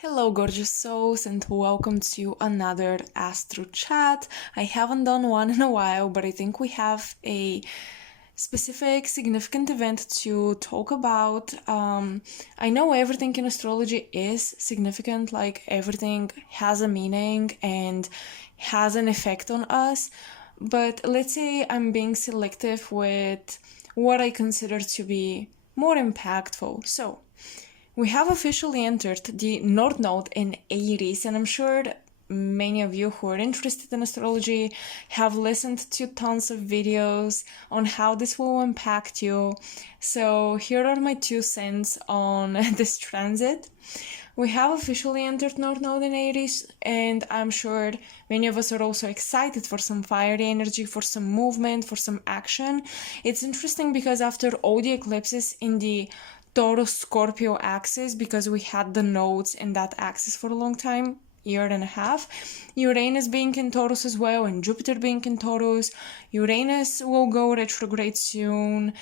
Hello, gorgeous souls, and welcome to another Astro Chat. I haven't done one in a while, but I think we have a specific significant event to talk about. I know everything in astrology is significant, like everything has a meaning and has an effect on us, but let's say I'm being selective with what I consider to be more impactful. So, we have officially entered the North Node in Aries, and I'm sure many of you who are interested in astrology have listened to tons of videos on how this will impact you. So here are my 2 cents on this transit. We have officially entered North Node in Aries, and I'm sure many of us are also excited for some fiery energy, for some movement, for some action. It's interesting because after all the eclipses in the Taurus Scorpio axis, because we had the nodes in that axis for a long time, year and a half, Uranus being in Taurus as well, and Jupiter being in Taurus. Uranus will go retrograde soon.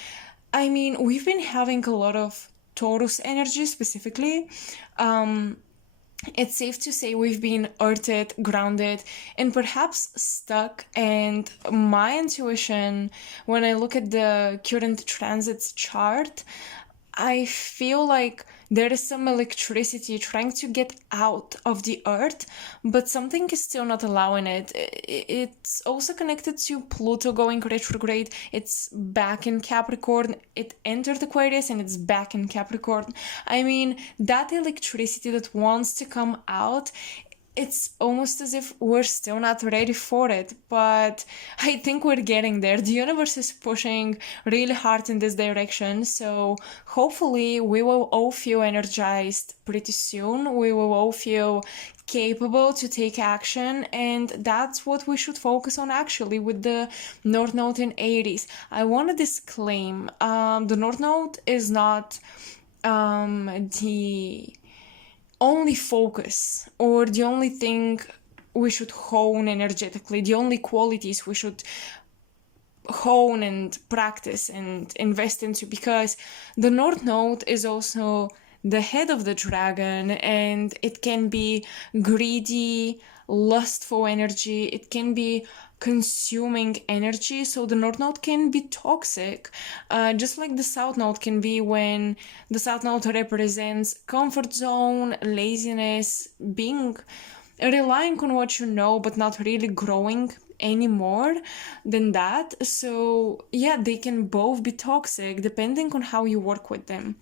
I mean, we've been having a lot of Taurus energy specifically. It's safe to say we've been earthed, grounded, and perhaps stuck. And my intuition, when I look at the current transits chart, I feel like there is some electricity trying to get out of the earth, but something is still not allowing it. It's also connected to Pluto going retrograde. It's back in Capricorn. It entered Aquarius and it's back in Capricorn. I mean, that electricity that wants to come out, it's almost as if we're still not ready for it, but I think we're getting there. The universe is pushing really hard in this direction, so hopefully we will all feel energized pretty soon. We will all feel capable to take action, and that's what we should focus on actually with the North Node in Aries. I want to disclaim, the North Node is not the only focus or the only thing we should hone energetically, the only qualities we should hone and practice and invest into, because the North Node is also the head of the dragon, and it can be greedy, lustful energy, it can be consuming energy. So the North Node can be toxic, just like the South Node can be, when the South Node represents comfort zone, laziness, being relying on what you know but not really growing any more than that. So yeah, they can both be toxic depending on how you work with them.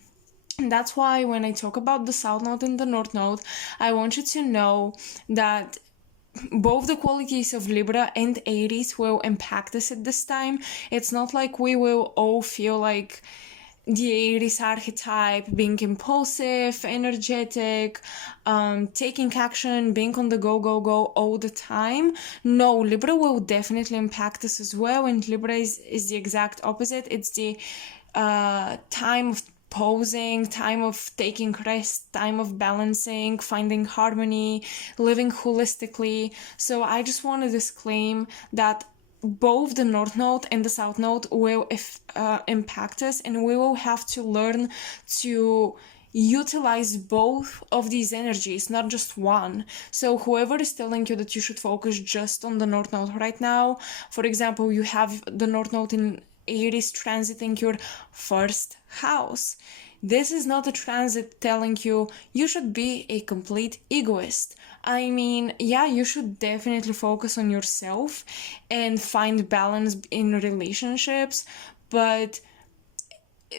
And that's why when I talk about the South Node and the North Node, I want you to know that both the qualities of Libra and Aries will impact us at this time. It's not like we will all feel like the Aries archetype, being impulsive, energetic, taking action, being on the go all the time. No, Libra will definitely impact us as well, and Libra is the exact opposite. It's the time of pausing, time of taking rest, time of balancing, finding harmony, living holistically. So I just want to disclaim that both the North Node and the South Node will impact us, and we will have to learn to utilize both of these energies, not just one. So whoever is telling you that you should focus just on the North Node right now, for example, you have the North Node in Aries transiting your first house. This is not a transit telling you you should be a complete egoist. I mean, yeah, you should definitely focus on yourself and find balance in relationships, but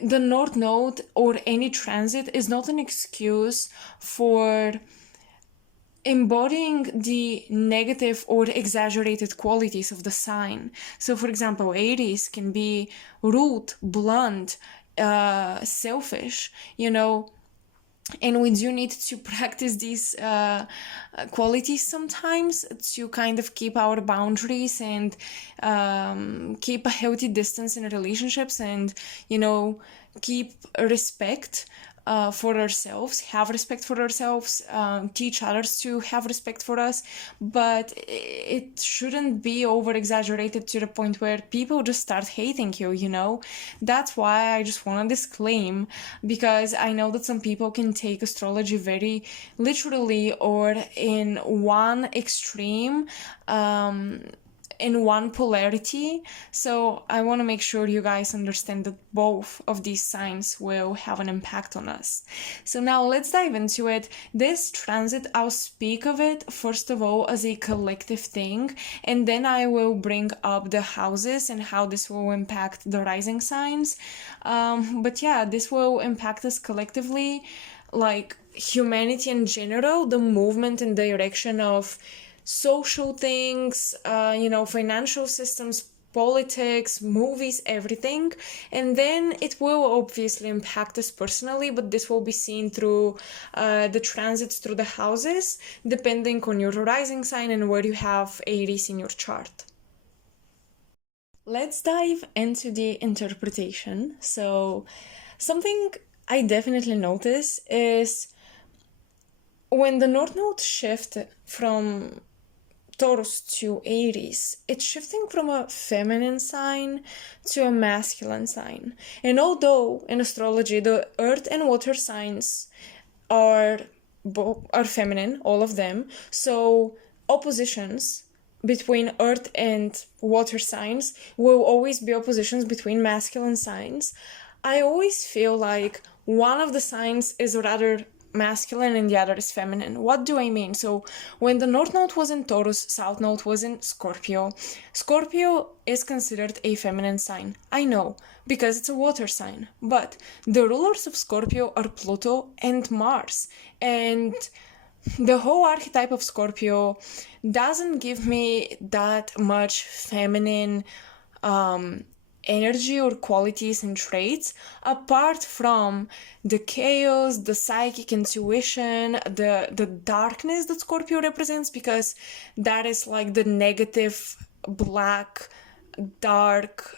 the North Node or any transit is not an excuse for embodying the negative or exaggerated qualities of the sign. So for example, Aries can be rude, blunt, selfish, and we do need to practice these qualities sometimes to kind of keep our boundaries and keep a healthy distance in relationships and, keep respect. for ourselves, have respect for ourselves, teach others to have respect for us, but it shouldn't be over exaggerated to the point where people just start hating you, you know? That's why I just want to disclaim, because I know that some people can take astrology very literally or in one extreme, in one polarity. So I want to make sure you guys understand that both of these signs will have an impact on us. So now let's dive into it. This transit, I'll speak of it first of all as a collective thing, and then I will bring up the houses and how this will impact the rising signs. But yeah, this will impact us collectively, like humanity in general, the movement and direction of social things, financial systems, politics, movies, everything. And then it will obviously impact us personally, but this will be seen through the transits through the houses, depending on your rising sign and where you have Aries in your chart. Let's dive into the interpretation. So something I definitely notice is when the North Node shift from Taurus to Aries, it's shifting from a feminine sign to a masculine sign. And although in astrology the earth and water signs are feminine, all of them, so oppositions between earth and water signs will always be oppositions between masculine signs. I always feel like one of the signs is rather masculine and the other is feminine. What do I mean? So when the North Node was in Taurus, South Node was in Scorpio. Scorpio is considered a feminine sign. I know, because it's a water sign. But the rulers of Scorpio are Pluto and Mars. And the whole archetype of Scorpio doesn't give me that much feminine energy or qualities and traits, apart from the chaos, the psychic intuition, the darkness that Scorpio represents, because that is like the negative, black, dark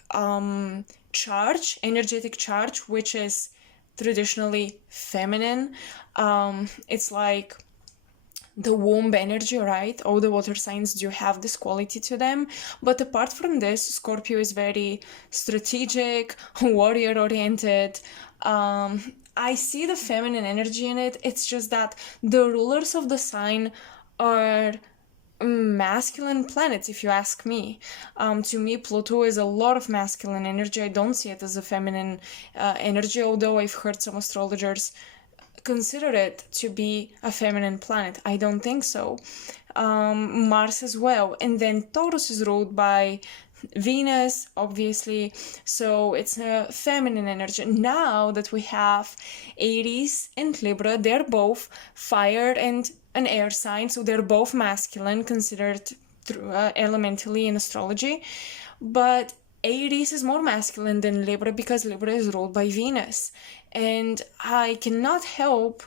charge, energetic charge, which is traditionally feminine. It's like the womb energy, right? All the water signs do have this quality to them. But apart from this, Scorpio is very strategic, warrior oriented. I see the feminine energy in it. It's just that the rulers of the sign are masculine planets, if you ask me. To me, Pluto is a lot of masculine energy. I don't see it as a feminine energy, although I've heard some astrologers consider it to be a feminine planet. I don't think so. Mars as well. And then Taurus is ruled by Venus, obviously, so it's a feminine energy. Now that we have Aries and Libra, they're both fire and an air sign, so they're both masculine, considered elementally in astrology. But Aries is more masculine than Libra because Libra is ruled by Venus. And I cannot help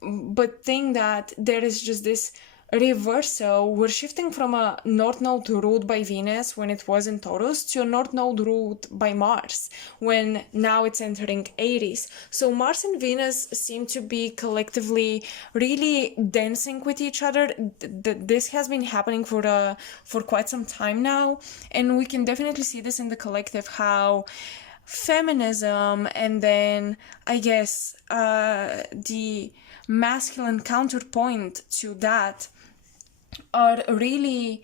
but think that there is just this reversal. We're shifting from a North Node ruled by Venus when it was in Taurus to a North Node ruled by Mars when now it's entering Aries. So Mars and Venus seem to be collectively really dancing with each other. This has been happening for quite some time now, and we can definitely see this in the collective, how feminism and then I guess the masculine counterpoint to that are really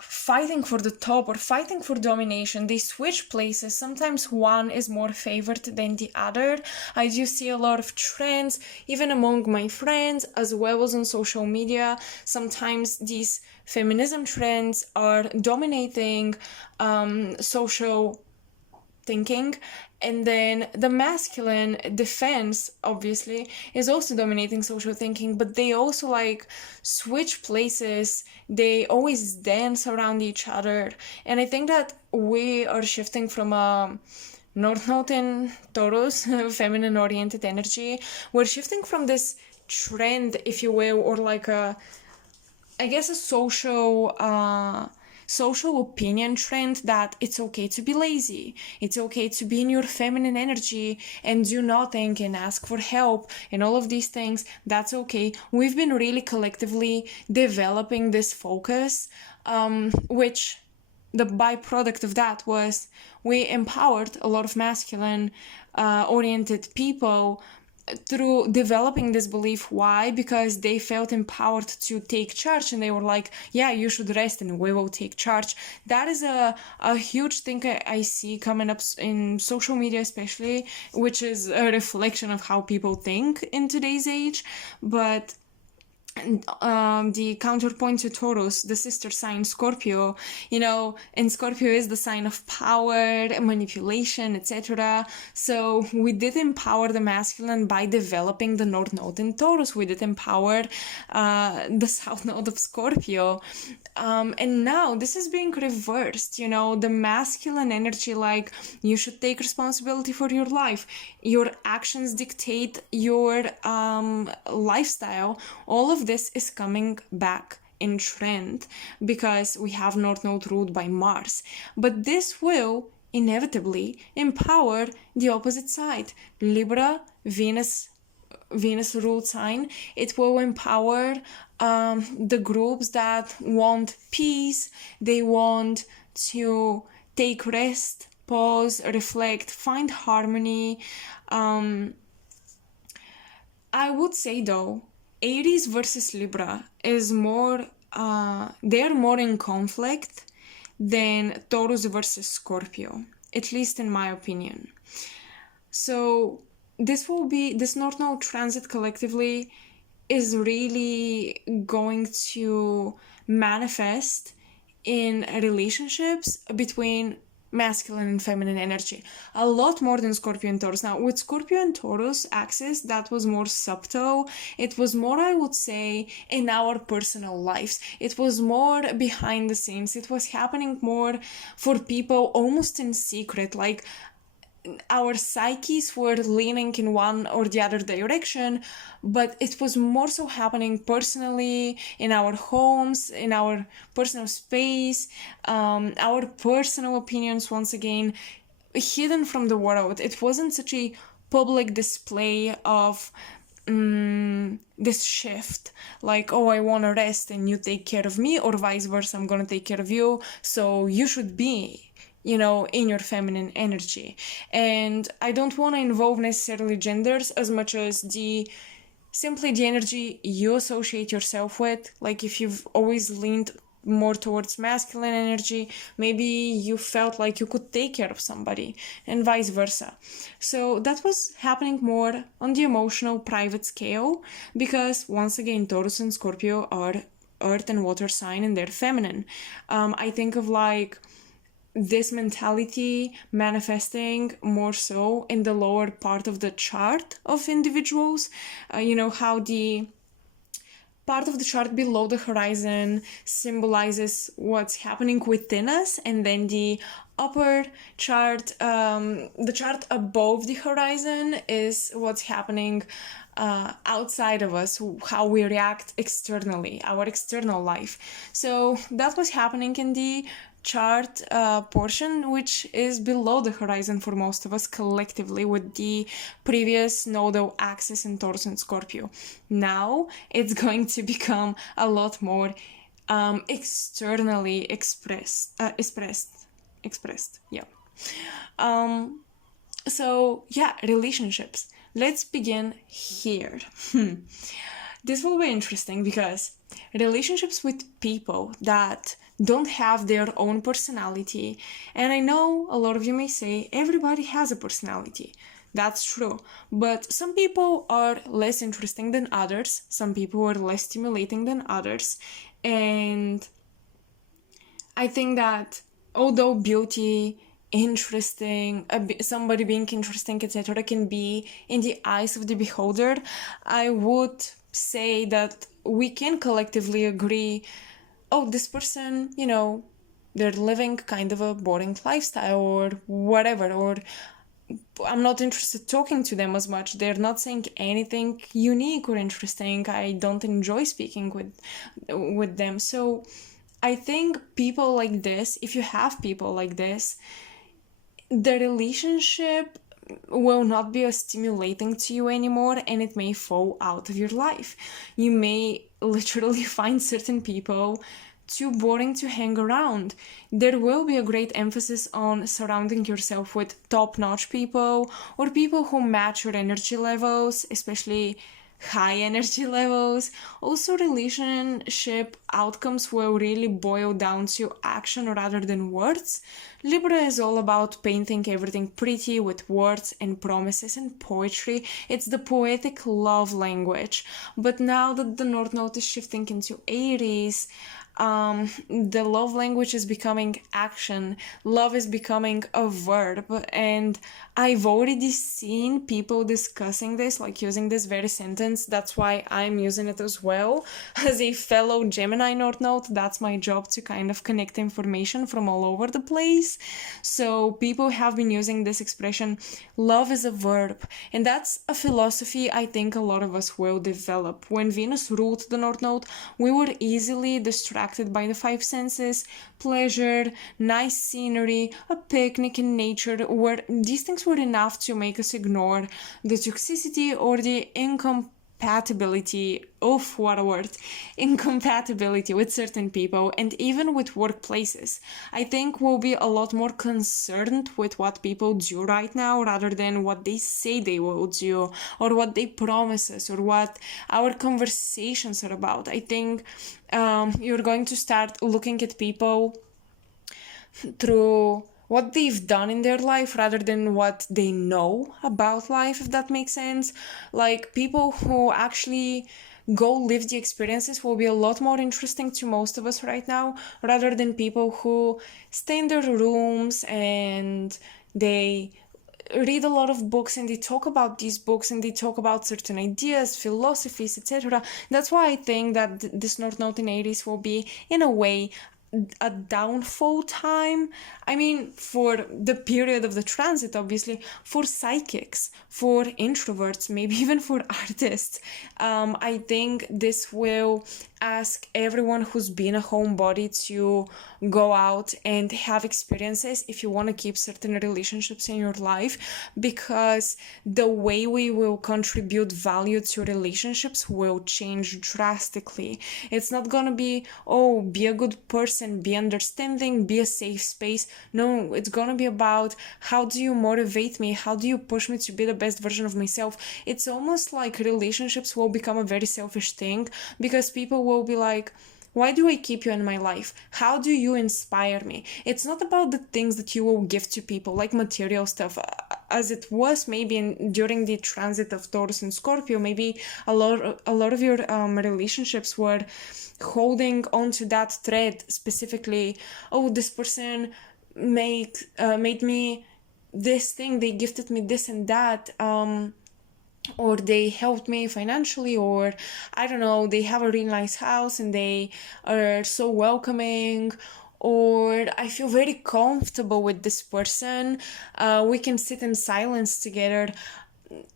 fighting for the top or fighting for domination. They switch places. Sometimes one is more favored than the other. I do see a lot of trends, even among my friends, as well as on social media. Sometimes these feminism trends are dominating social thinking, and then the masculine defense obviously is also dominating social thinking, but they also like switch places. They always dance around each other, and I think that we are shifting from a North Node in Taurus, feminine oriented energy. We're shifting from this trend, if you will, or like a, I guess, a social social opinion trend that it's okay to be lazy, it's okay to be in your feminine energy and do nothing and ask for help and all of these things. That's okay. We've been really collectively developing this focus, which the byproduct of that was we empowered a lot of masculine oriented people through developing this belief. Why? Because they felt empowered to take charge, and they were like, yeah, you should rest and we will take charge. That is a huge thing I see coming up in social media especially, which is a reflection of how people think in today's age. But the counterpoint to Taurus, the sister sign Scorpio, and Scorpio is the sign of power, manipulation, etc. So we did empower the masculine by developing the North Node in Taurus. We did empower the South Node of Scorpio. And now this is being reversed, the masculine energy, like, you should take responsibility for your life. Your actions dictate your lifestyle. All of this is coming back in trend because we have North Node ruled by Mars. But this will inevitably empower the opposite side. Libra, Venus ruled sign. It will empower the groups that want peace. They want to take rest, pause, reflect, find harmony. I would say though, Aries versus Libra is more, they're more in conflict than Taurus versus Scorpio, at least in my opinion. So this North Node transit collectively is really going to manifest in relationships between masculine and feminine energy a lot more than Scorpio and Taurus. Now, with Scorpio and Taurus axis, that was more subtle. It was more, I would say, in our personal lives. It was more behind the scenes. It was happening more for people almost in secret, like our psyches were leaning in one or the other direction, but it was more so happening personally in our homes, in our personal space, our personal opinions, once again, hidden from the world. It wasn't such a public display of this shift, like, oh, I want to rest and you take care of me, or vice versa, I'm gonna take care of you, so you should be in your feminine energy. And I don't want to involve necessarily genders as much as simply the energy you associate yourself with. Like, if you've always leaned more towards masculine energy, maybe you felt like you could take care of somebody, and vice versa. So that was happening more on the emotional, private scale, because once again, Taurus and Scorpio are earth and water sign and they're feminine. I think of like this mentality manifesting more so in the lower part of the chart of individuals. How the part of the chart below the horizon symbolizes what's happening within us, and then the upper chart, the chart above the horizon, is what's happening outside of us, how we react externally, our external life. So that was happening in the chart portion, which is below the horizon for most of us collectively, with the previous nodal axis in Taurus and Scorpio. Now it's going to become a lot more externally expressed. Relationships. Let's begin here. This will be interesting because relationships with people that don't have their own personality, and I know a lot of you may say everybody has a personality. That's true, but some people are less interesting than others, some people are less stimulating than others, and I think that although beauty, interesting, somebody being interesting, etc., can be in the eyes of the beholder, I would say that we can collectively agree, oh, this person, they're living kind of a boring lifestyle or whatever, or I'm not interested talking to them as much. They're not saying anything unique or interesting. I don't enjoy speaking with them. So I think people like this, if you have people like this, the relationship will not be as stimulating to you anymore, and it may fall out of your life. You may literally find certain people too boring to hang around. There will be a great emphasis on surrounding yourself with top-notch people or people who match your energy levels, especially high energy levels. Also, relationship outcomes will really boil down to action rather than words. Libra is all about painting everything pretty with words and promises and poetry. It's the poetic love language. But now that the North Node is shifting into Aries, the love language is becoming action. Love is becoming a verb, and I've already seen people discussing this, like using this very sentence. That's why I'm using it as well. As a fellow Gemini North Node, that's my job, to kind of connect information from all over the place. So people have been using this expression, love is a verb, and that's a philosophy I think a lot of us will develop. When Venus ruled the North Node, we were easily distracted by the five senses, pleasure, nice scenery, a picnic in nature, where these things were enough to make us ignore the toxicity or the incompatibility incompatibility with certain people, and even with workplaces. I think we'll be a lot more concerned with what people do right now rather than what they say they will do, or what they promise us, or what our conversations are about. I think you're going to start looking at people through what they've done in their life rather than what they know about life, if that makes sense. Like, people who actually go live the experiences will be a lot more interesting to most of us right now, rather than people who stay in their rooms and they read a lot of books and they talk about these books and they talk about certain ideas, philosophies, etc. That's why I think that this North Node in Aries will be, in a way, a downfall time. I mean, for the period of the transit, obviously, for psychics, for introverts, maybe even for artists. I think this will ask everyone who's been a homebody to go out and have experiences if you want to keep certain relationships in your life, because the way we will contribute value to relationships will change drastically. It's not gonna be, oh, be a good person, be understanding, be a safe space. No, it's gonna be about, how do you motivate me? How do you push me to be the best version of myself? It's almost like relationships will become a very selfish thing, because people will be like, why do I keep you in my life? How do you inspire me? It's not about the things that you will give to people, like material stuff, as it was maybe during the transit of Taurus and Scorpio. Maybe a lot of your relationships were holding on to that thread, specifically, oh, this person made me this thing, they gifted me this and that, or they helped me financially, or I don't know, they have a really nice house and they are so welcoming, or I feel very comfortable with this person, we can sit in silence together,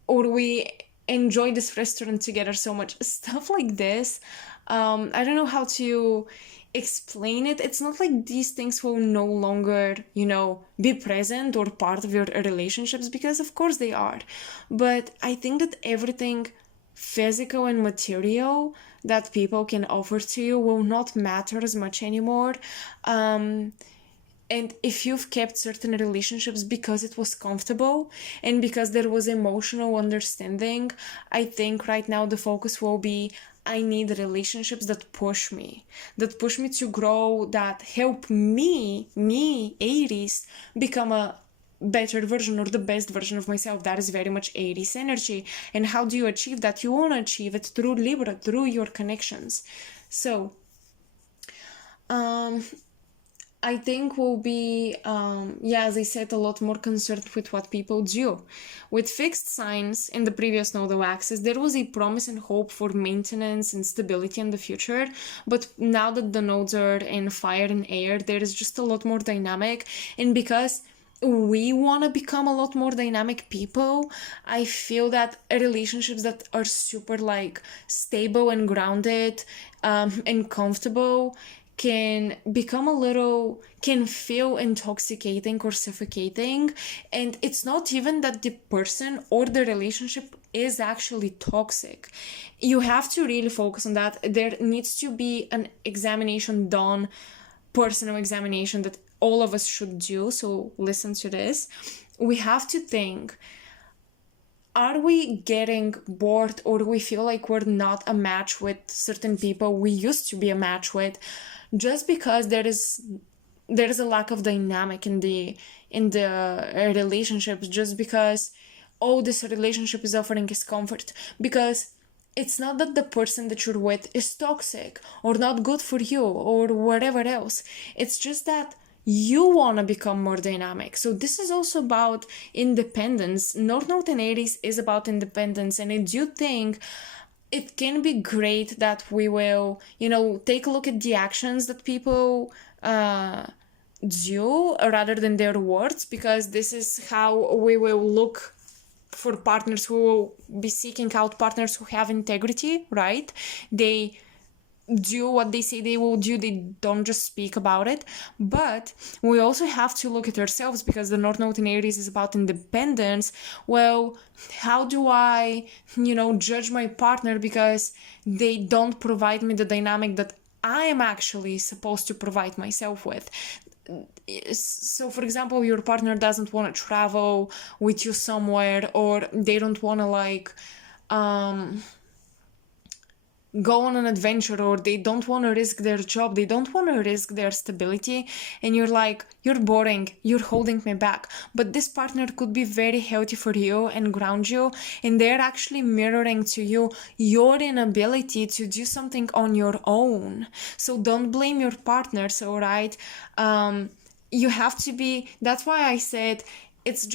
or we enjoy this restaurant together so much. Stuff like this. I don't know how to explain it. It's not like these things will no longer, be present or part of your relationships, because of course they are. But I think that everything physical and material that people can offer to you will not matter as much anymore. And if you've kept certain relationships because it was comfortable and because there was emotional understanding, I think right now the focus will be, I need relationships that push me to grow, that help me, Aries, become a better version or the best version of myself. That is very much Aries energy. And how do you achieve that? You want to achieve it through Libra, through your connections. So, I think we'll be, as I said, a lot more concerned with what people do. With fixed signs in the previous nodal axis, there was a promise and hope for maintenance and stability in the future. But now that the nodes are in fire and air, there is just a lot more dynamic. And because we want to become a lot more dynamic people, I feel that relationships that are super stable and grounded and comfortable can feel intoxicating or suffocating. And it's not even that the person or the relationship is actually toxic. You have to really focus on that. There needs to be an examination done, personal examination that all of us should do. So listen to this. We have to think, are we getting bored, or we feel like we're not a match with certain people we used to be a match with, just because there is a lack of dynamic in the relationships, just because, oh, this relationship is offering us comfort? Because it's not that the person that you're with is toxic or not good for you or whatever else. It's just that you want to become more dynamic. So this is also about independence. North Node in Aries is about independence, and I do think it can be great that we will, take a look at the actions that people do rather than their words, because this is how we will look for partners who will be seeking out partners who have integrity, right? They do what they say they will do. They don't just speak about it. But we also have to look at ourselves, because the North Node in Aries is about independence. Well, how do I, judge my partner because they don't provide me the dynamic that I am actually supposed to provide myself with? So, for example, your partner doesn't want to travel with you somewhere, or they don't want to go on an adventure, or they don't want to risk their job, they don't want to risk their stability, and you're like, you're boring, you're holding me back. But this partner could be very healthy for you and ground you, and they're actually mirroring to you your inability to do something on your own. So don't blame your partners, all right? You have to be, that's why I said it's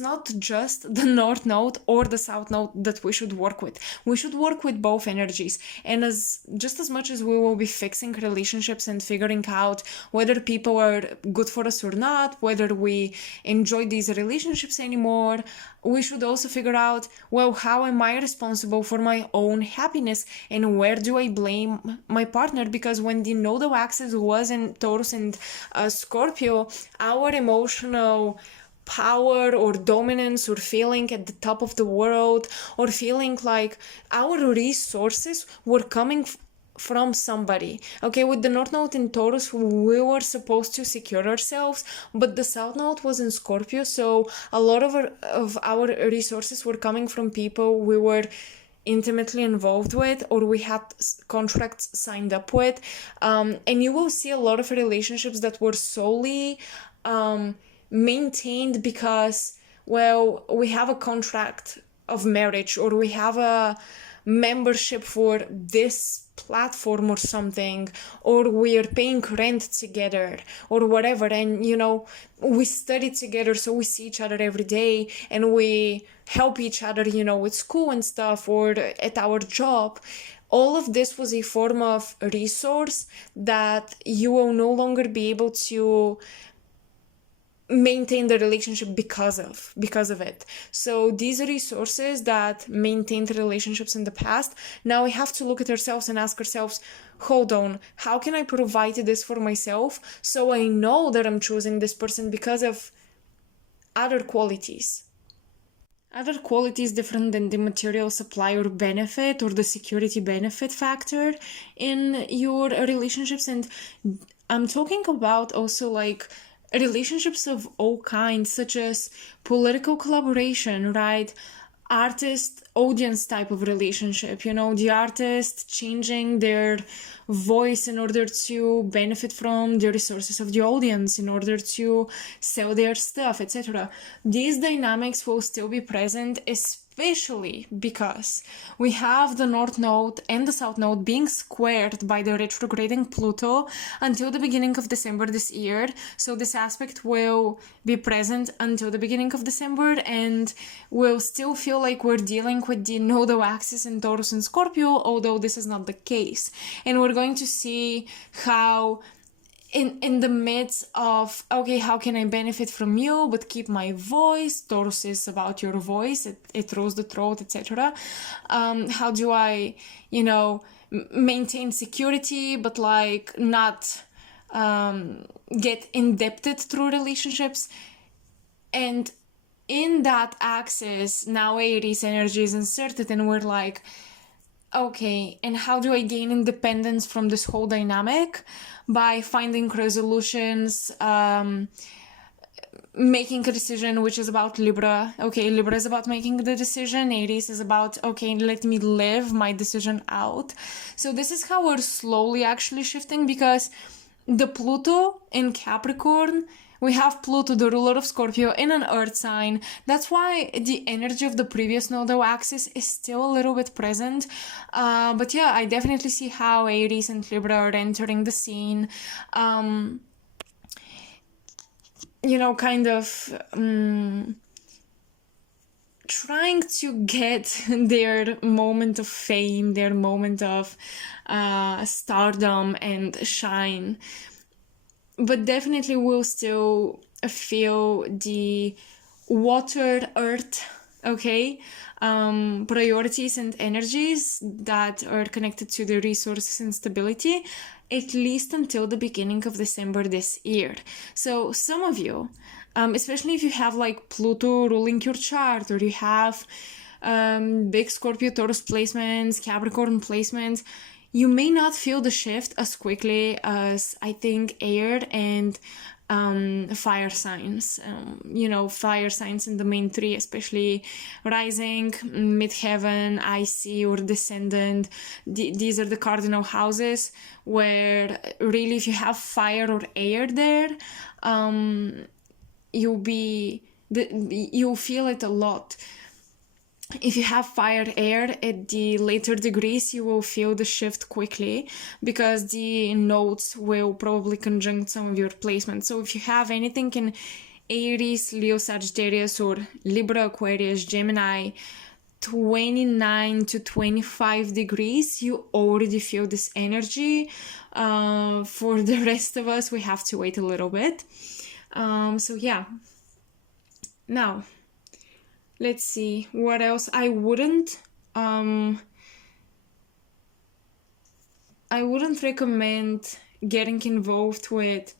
not just the North Node or the South Node that we should work with. We should work with both energies. And just as much as we will be fixing relationships and figuring out whether people are good for us or not, whether we enjoy these relationships anymore, we should also figure out, well, how am I responsible for my own happiness, and where do I blame my partner? Because when the nodal axis was in Taurus and Scorpio, our emotional power or dominance, or feeling at the top of the world, or feeling like our resources were coming from somebody. Okay, with the North Node in Taurus, we were supposed to secure ourselves, but the South Node was in Scorpio, so a lot of our resources were coming from people we were intimately involved with, or we had contracts signed up with, and you will see a lot of relationships that were solely maintained because, well, we have a contract of marriage, or we have a membership for this platform or something, or we are paying rent together or whatever, and we study together, so we see each other every day, and we help each other with school and stuff, or at our job. All of this was a form of resource that you will no longer be able to maintain the relationship because of it. So these resources that maintained relationships in the past, now we have to look at ourselves and ask ourselves, hold on, how can I provide this for myself, so I know that I'm choosing this person because of other qualities different than the material supply or benefit, or the security benefit factor in your relationships. And I'm talking about also relationships of all kinds, such as political collaboration, right? Artist audience type of relationship, the artist changing their voice in order to benefit from the resources of the audience, in order to sell their stuff, etc. These dynamics will still be present, especially because we have the North Node and the South Node being squared by the retrograding Pluto until the beginning of December this year. So this aspect will be present until the beginning of December, and we'll still feel like we're dealing with the nodal axis in Taurus and Scorpio, although this is not the case. And we're going to see how in the midst of, okay, how can I benefit from you but keep my voice? Taurus is about your voice, it rolls the throat, etc. How do I, you know, maintain security but like not get indebted through relationships? And in that axis, now Aries energy is inserted, and we're like, okay, and how do I gain independence from this whole dynamic? By finding resolutions, making a decision, which is about Libra. Okay, Libra is about making the decision. Aries is about, okay, let me live my decision out. So this is how we're slowly actually shifting, because the Pluto in Capricorn, we have Pluto, the ruler of Scorpio, in an earth sign. That's why the energy of the previous nodal axis is still a little bit present. But yeah, I definitely see how Aries and Libra are entering the scene. You know, kind of trying to get their moment of fame, their moment of stardom and shine. But definitely we'll still feel the water, earth, okay, priorities and energies that are connected to the resources and stability, at least until the beginning of December this year. So some of you, especially if you have like Pluto ruling your chart, or you have big Scorpio, Taurus placements, Capricorn placements, you may not feel the shift as quickly as I think air and fire signs. You know, fire signs in the main three, especially rising, midheaven, IC, or descendant. These are the cardinal houses where really, if you have fire or air there, you'll feel it a lot. If you have fire air at the later degrees, you will feel the shift quickly, because the nodes will probably conjunct some of your placements. So if you have anything in Aries, Leo, Sagittarius, or Libra, Aquarius, Gemini, 29 to 25 degrees, you already feel this energy. For the rest of us, we have to wait a little bit. So yeah. Now, let's see what else. I wouldn't recommend getting involved with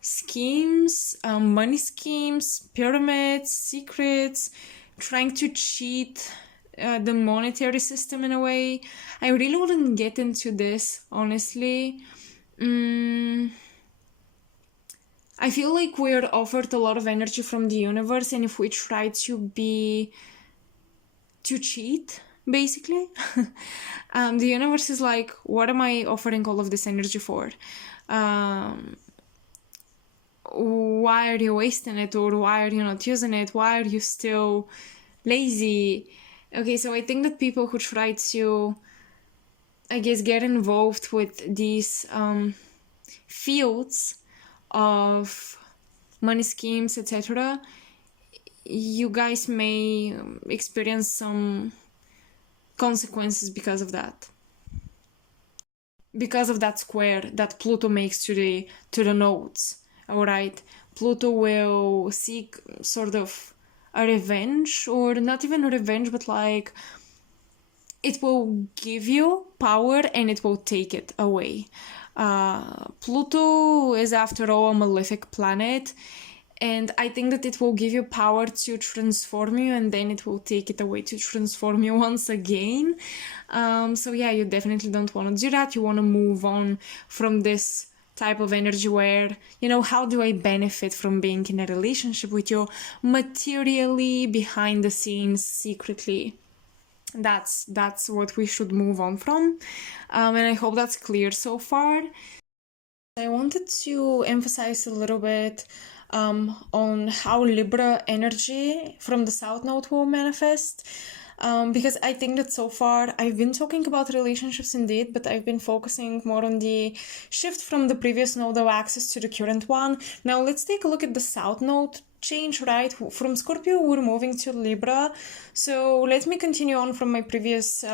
schemes, money schemes, pyramids, secrets, trying to cheat the monetary system in a way. I really wouldn't get into this, honestly. I feel like we're offered a lot of energy from the universe, and if we try to cheat, basically, the universe is like, what am I offering all of this energy for? Why are you wasting it, or why are you not using it? Why are you still lazy? Okay, so I think that people who try to, I guess, get involved with these fields of money schemes, etc., you guys may experience some consequences because of that. Because of that square that Pluto makes to the nodes. Alright, Pluto will seek sort of a revenge, or not even a revenge, but like it will give you power and it will take it away. Pluto is, after all, a malefic planet, and I think that it will give you power to transform you, and then it will take it away to transform you once again. So yeah, you definitely don't want to do that. You want to move on from this type of energy where, you know, how do I benefit from being in a relationship with you materially, behind the scenes, secretly? That's what we should move on from, and I hope that's clear so far. I wanted to emphasize a little bit on how Libra energy from the South Node will manifest, because I think that so far I've been talking about relationships indeed, but I've been focusing more on the shift from the previous nodal axis to the current one. Now let's take a look at the South Node change, right? From Scorpio, we're moving to Libra. So let me continue on from my previous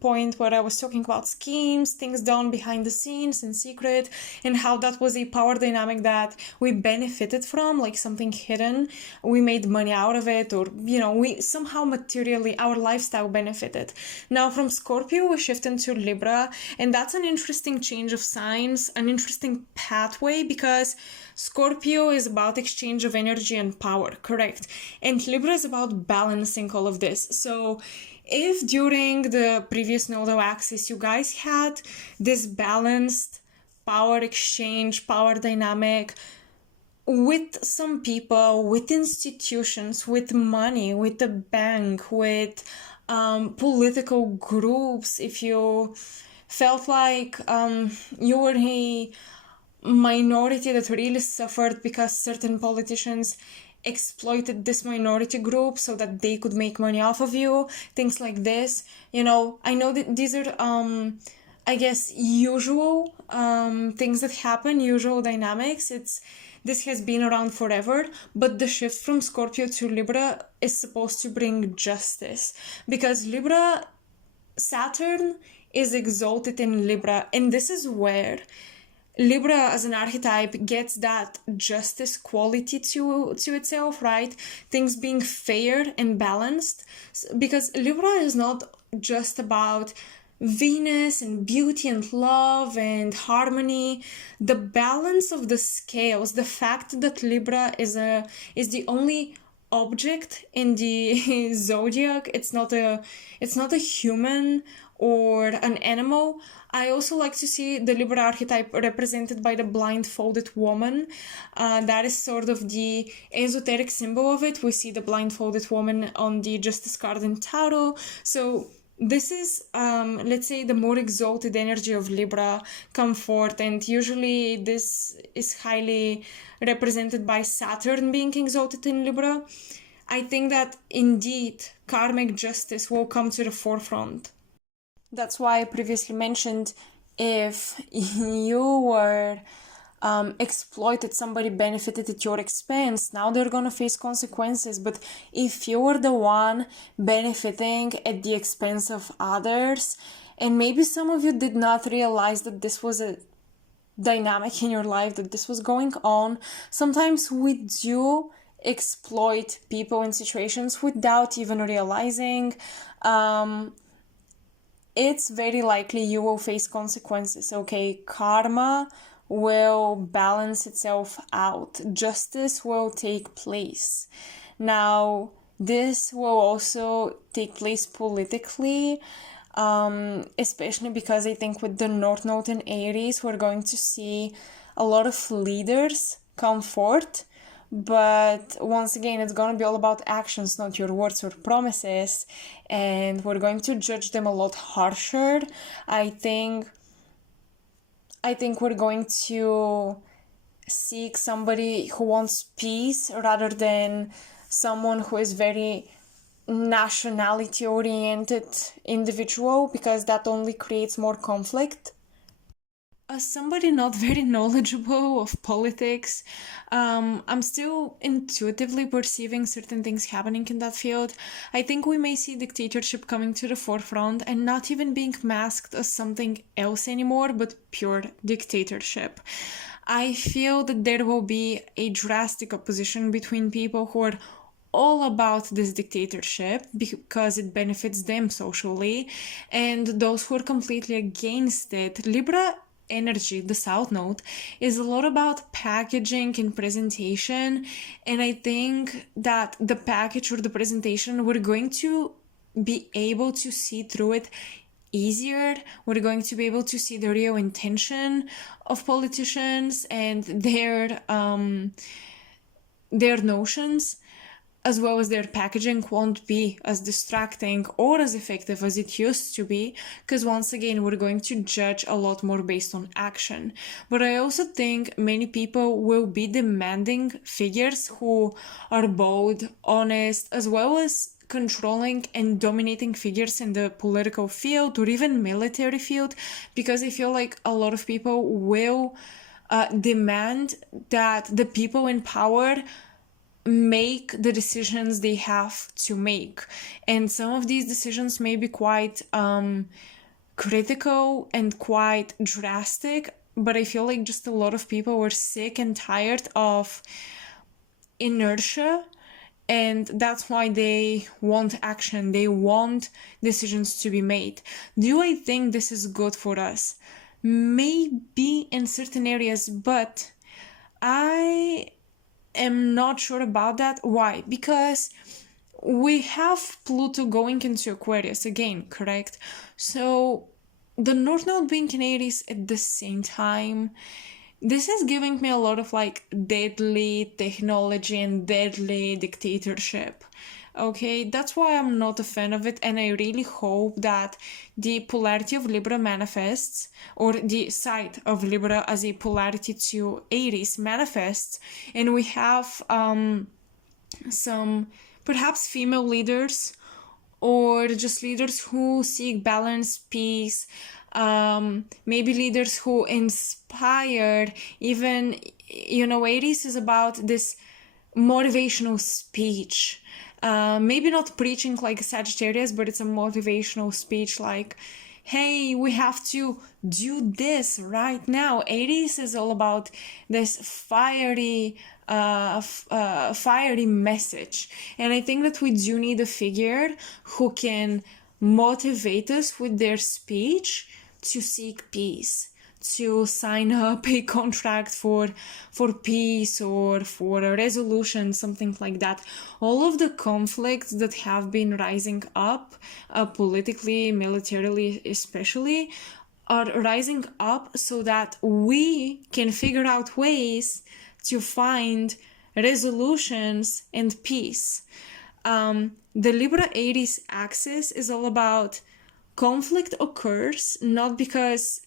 point where I was talking about schemes, things done behind the scenes in secret, and how that was a power dynamic that we benefited from, like something hidden. We made money out of it, or, you know, we somehow materially, our lifestyle benefited. Now from Scorpio, we shift into Libra, and that's an interesting change of signs, an interesting pathway, because Scorpio is about exchange of energy and power, correct? And Libra is about balancing all of this. So if during the previous nodal axis you guys had this balanced power exchange, power dynamic with some people, with institutions, with money, with the bank, with political groups, if you felt like you were a minority that really suffered because certain politicians exploited this minority group so that they could make money off of you, things like this. You know, I know that these are I guess usual things that happen, usual dynamics. This has been around forever, but the shift from Scorpio to Libra is supposed to bring justice, because Libra, Saturn is exalted in Libra, and this is where Libra as an archetype gets that justice quality to itself, right? Things being fair and balanced, because Libra is not just about Venus and beauty and love and harmony. The balance of the scales, the fact that Libra is the only object in the zodiac, it's not a human or an animal. I also like to see the Libra archetype represented by the blindfolded woman. That is sort of the esoteric symbol of it. We see the blindfolded woman on the Justice card in Tarot. So this is, let's say, the more exalted energy of Libra come forth, and usually this is highly represented by Saturn being exalted in Libra. I think that indeed karmic justice will come to the forefront. That's why I previously mentioned, if you were exploited, somebody benefited at your expense, now they're gonna face consequences. But if you were the one benefiting at the expense of others, and maybe some of you did not realize that this was a dynamic in your life, that this was going on, sometimes we do exploit people in situations without even realizing. It's very likely you will face consequences, okay? Karma will balance itself out. Justice will take place. Now, this will also take place politically, especially because I think with the North Node in Aries, we're going to see a lot of leaders come forth. But once again, it's going to be all about actions, not your words or promises, and we're going to judge them a lot harsher. I think we're going to seek somebody who wants peace rather than someone who is very nationality oriented individual, because that only creates more conflict. As somebody not very knowledgeable of politics, I'm still intuitively perceiving certain things happening in that field. I think we may see dictatorship coming to the forefront and not even being masked as something else anymore, but pure dictatorship. I feel that there will be a drastic opposition between people who are all about this dictatorship because it benefits them socially, and those who are completely against it. Libra energy, the South Node, is a lot about packaging and presentation, and I think that the package or the presentation, we're going to be able to see through it easier. We're going to be able to see the real intention of politicians and their notions, as well as their packaging won't be as distracting or as effective as it used to be, because once again, we're going to judge a lot more based on action. But I also think many people will be demanding figures who are bold, honest, as well as controlling and dominating figures in the political field or even military field, because I feel like a lot of people will demand that the people in power make the decisions they have to make. And some of these decisions may be quite critical and quite drastic, but I feel like just a lot of people were sick and tired of inertia, and that's why they want action. They want decisions to be made. Do I think this is good for us? Maybe in certain areas, but I am not sure about that. Why? Because we have Pluto going into Aquarius again, correct? So the North Node being in Aries at the same time, this is giving me a lot of like deadly technology and deadly dictatorship. Okay, that's why I'm not a fan of it, and I really hope that the polarity of Libra manifests, or the side of Libra as a polarity to Aries manifests, and we have some perhaps female leaders, or just leaders who seek balance, peace, maybe leaders who inspire. Even, Aries is about this motivational speech. Maybe not preaching like Sagittarius, but it's a motivational speech like, hey, we have to do this right now. Aries is all about this fiery message. And I think that we do need a figure who can motivate us with their speech to seek peace, to sign up a contract for peace or for a resolution, something like that. All of the conflicts that have been rising up, politically, militarily especially, are rising up so that we can figure out ways to find resolutions and peace. The Libra-Aries axis is all about conflict occurs not because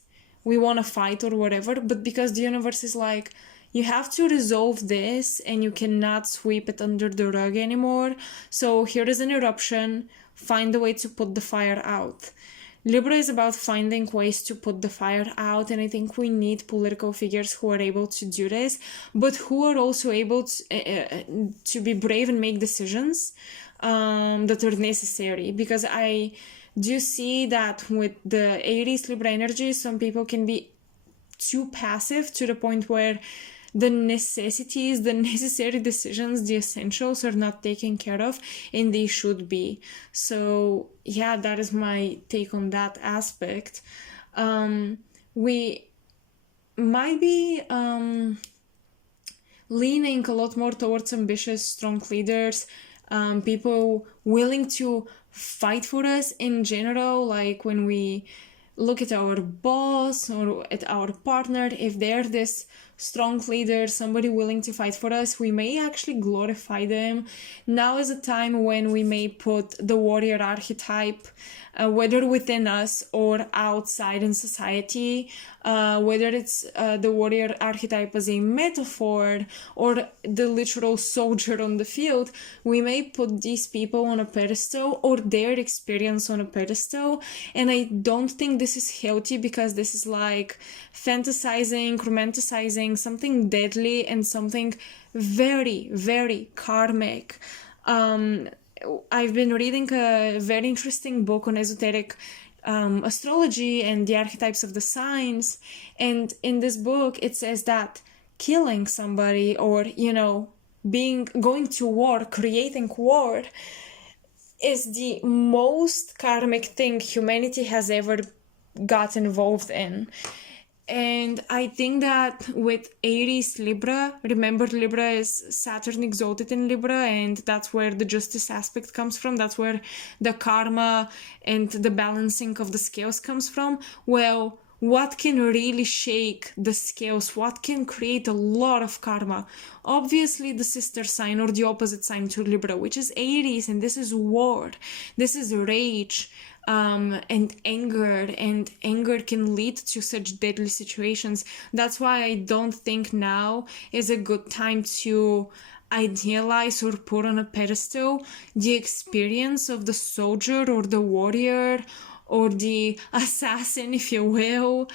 we want to fight or whatever, but because the universe is like, you have to resolve this and you cannot sweep it under the rug anymore. So here is an eruption, find a way to put the fire out. Libra is about finding ways to put the fire out, and I think we need political figures who are able to do this, but who are also able to be brave and make decisions that are necessary. Because I do see that with the Aries Libra energy, some people can be too passive to the point where the necessities, the necessary decisions, the essentials are not taken care of, and they should be. So yeah, that is my take on that aspect. We might be leaning a lot more towards ambitious, strong leaders, people willing to fight for us in general, like when we look at our boss or at our partner, if they're this strong leader, somebody willing to fight for us, we may actually glorify them. Now is a time when we may put the warrior archetype, whether within us or outside in society, whether it's the warrior archetype as a metaphor or the literal soldier on the field, we may put these people on a pedestal or their experience on a pedestal. And I don't think this is healthy, because this is like fantasizing, romanticizing something deadly and something very, very karmic. I've been reading a very interesting book on esoteric astrology and the archetypes of the signs, and in this book it says that killing somebody, or going to war, creating war, is the most karmic thing humanity has ever got involved in. And I think that with Aries Libra, remember Libra is Saturn exalted in Libra, and that's where the justice aspect comes from. That's where the karma and the balancing of the scales comes from. Well, what can really shake the scales? What can create a lot of karma? Obviously the sister sign or the opposite sign to Libra, which is Aries, and this is war. This is rage. And anger can lead to such deadly situations. That's why I don't think now is a good time to idealize or put on a pedestal the experience of the soldier or the warrior or the assassin, if you will,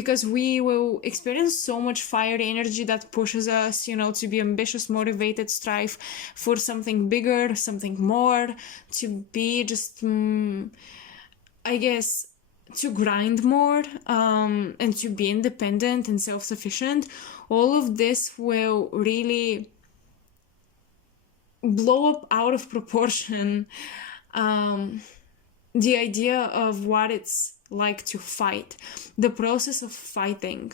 because we will experience so much fire energy that pushes us, you know, to be ambitious, motivated, strive for something bigger, something more, to be just, I guess, to grind more, and to be independent and self-sufficient. All of this will really blow up out of proportion the idea of what it's like to fight, the process of fighting.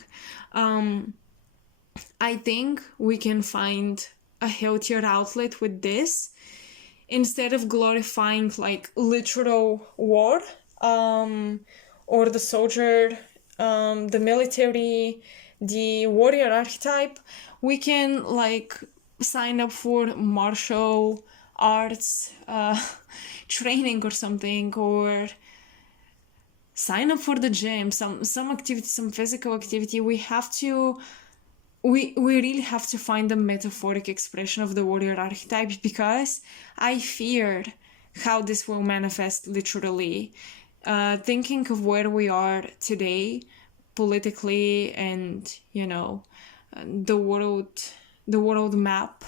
I think we can find a healthier outlet with this instead of glorifying like literal war, or the soldier, the military, the warrior archetype. We can like sign up for martial arts training or something, or sign up for the gym, some activity, some physical activity. We really have to find a metaphoric expression of the warrior archetype, because I fear how this will manifest literally. Thinking of where we are today politically, and you know, the world map.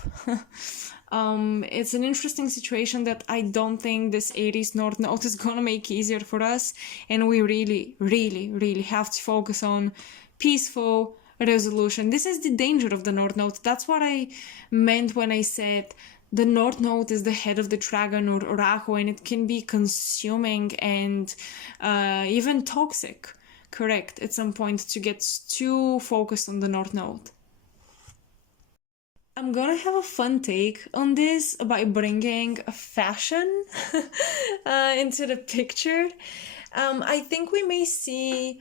It's an interesting situation that I don't think this Aries North Node is gonna make easier for us, and we really, really, really have to focus on peaceful resolution. This is the danger of the North Node. That's what I meant when I said the North Node is the head of the dragon or Rahu, and it can be consuming and even toxic, correct, at some point, to get too focused on the North Node. I'm gonna have a fun take on this by bringing fashion into the picture. I think we may see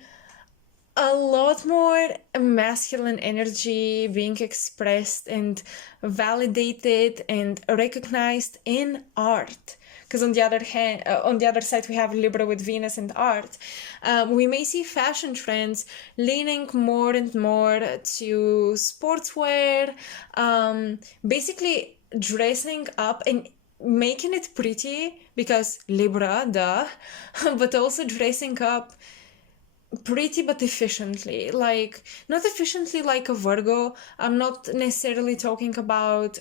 a lot more masculine energy being expressed and validated and recognized in art. Because on the other hand, on the other side, we have Libra with Venus and art. We may see fashion trends leaning more and more to sportswear, basically dressing up and making it pretty, because Libra, duh, but also dressing up pretty but efficiently. Like, not efficiently like a Virgo. I'm not necessarily talking about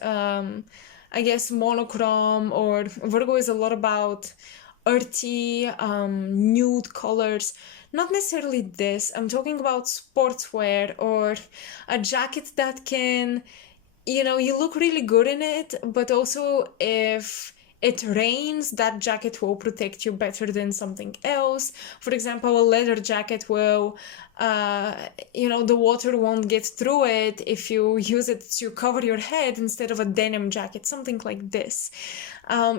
I guess monochrome, or Virgo is a lot about earthy, nude colors. Not necessarily this. I'm talking about sportswear, or a jacket that can, you know, you look really good in it, but also if it rains, that jacket will protect you better than something else. For example, a leather jacket will, you know, the water won't get through it if you use it to cover your head instead of a denim jacket, something like this.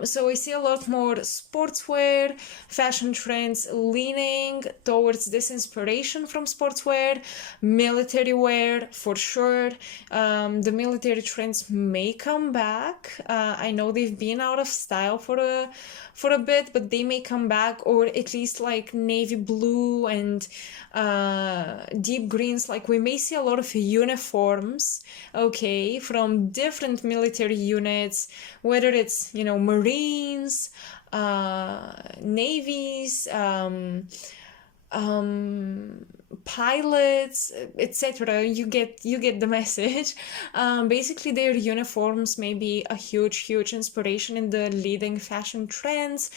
So we see a lot more sportswear, fashion trends leaning towards this inspiration from sportswear, military wear for sure. The military trends may come back. I know they've been out of style for a bit, but they may come back, or at least like navy blue and deep greens. Like, we may see a lot of uniforms, okay, from different military units, whether it's, you know, Marines, navies, pilots, etc. You get the message. Basically, their uniforms may be a huge inspiration in the leading fashion trends.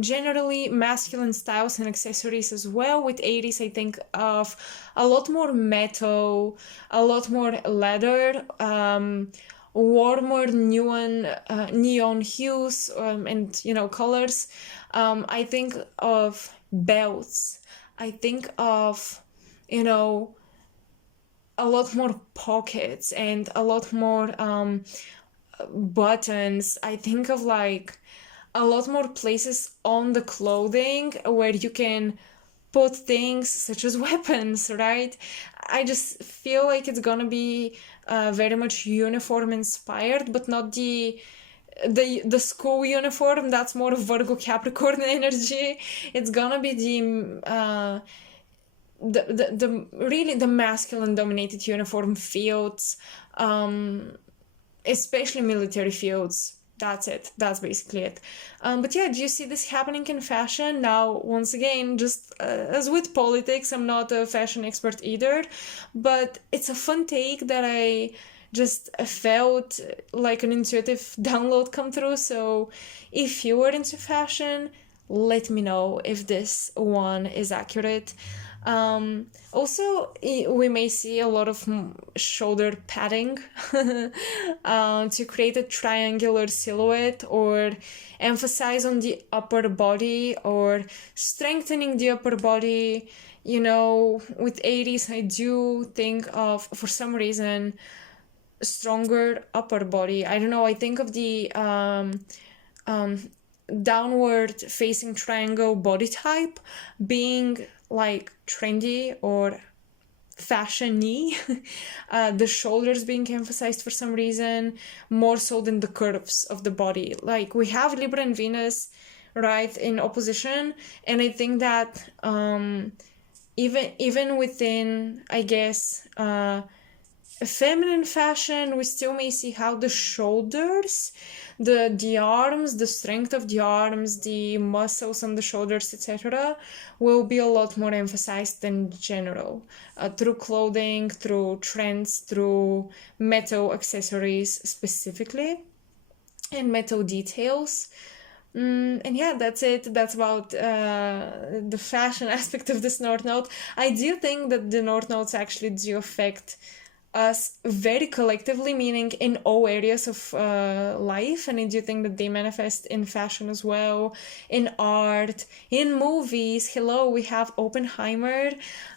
Generally masculine styles and accessories as well. With Aries, I think of a lot more metal, a lot more leather, warmer neon hues, and, you know, colors. I think of belts. I think of, you know, a lot more pockets and a lot more buttons. I think of like a lot more places on the clothing where you can put things such as weapons, right? I just feel like it's gonna be very much uniform inspired, but not the school uniform. That's more of Virgo Capricorn energy. It's gonna be the really the masculine dominated uniform fields, especially military fields. That's it. That's basically it. But yeah, do you see this happening in fashion? Now, once again, just as with politics, I'm not a fashion expert either, but it's a fun take that I just felt like an intuitive download come through. So if you are into fashion, let me know if this one is accurate. Also, we may see a lot of shoulder padding to create a triangular silhouette, or emphasize on the upper body, or strengthening the upper body. You know, with Aries, I do think of, for some reason, stronger upper body. I don't know, I think of the downward facing triangle body type being like trendy or fashion-y. The shoulders being emphasized for some reason more so than the curves of the body. Like, we have Libra and Venus, right, in opposition, and I think that even within, I guess, feminine fashion, we still may see how the shoulders, the arms, the strength of the arms, the muscles on the shoulders, etc., will be a lot more emphasized than general, through clothing, through trends, through metal accessories specifically, and metal details. And yeah, that's it. That's about the fashion aspect of this North Node. I do think that the North Nodes actually do affect us very collectively, meaning in all areas of life, and I do think that they manifest in fashion as well, in art, in movies. Hello, we have Oppenheimer.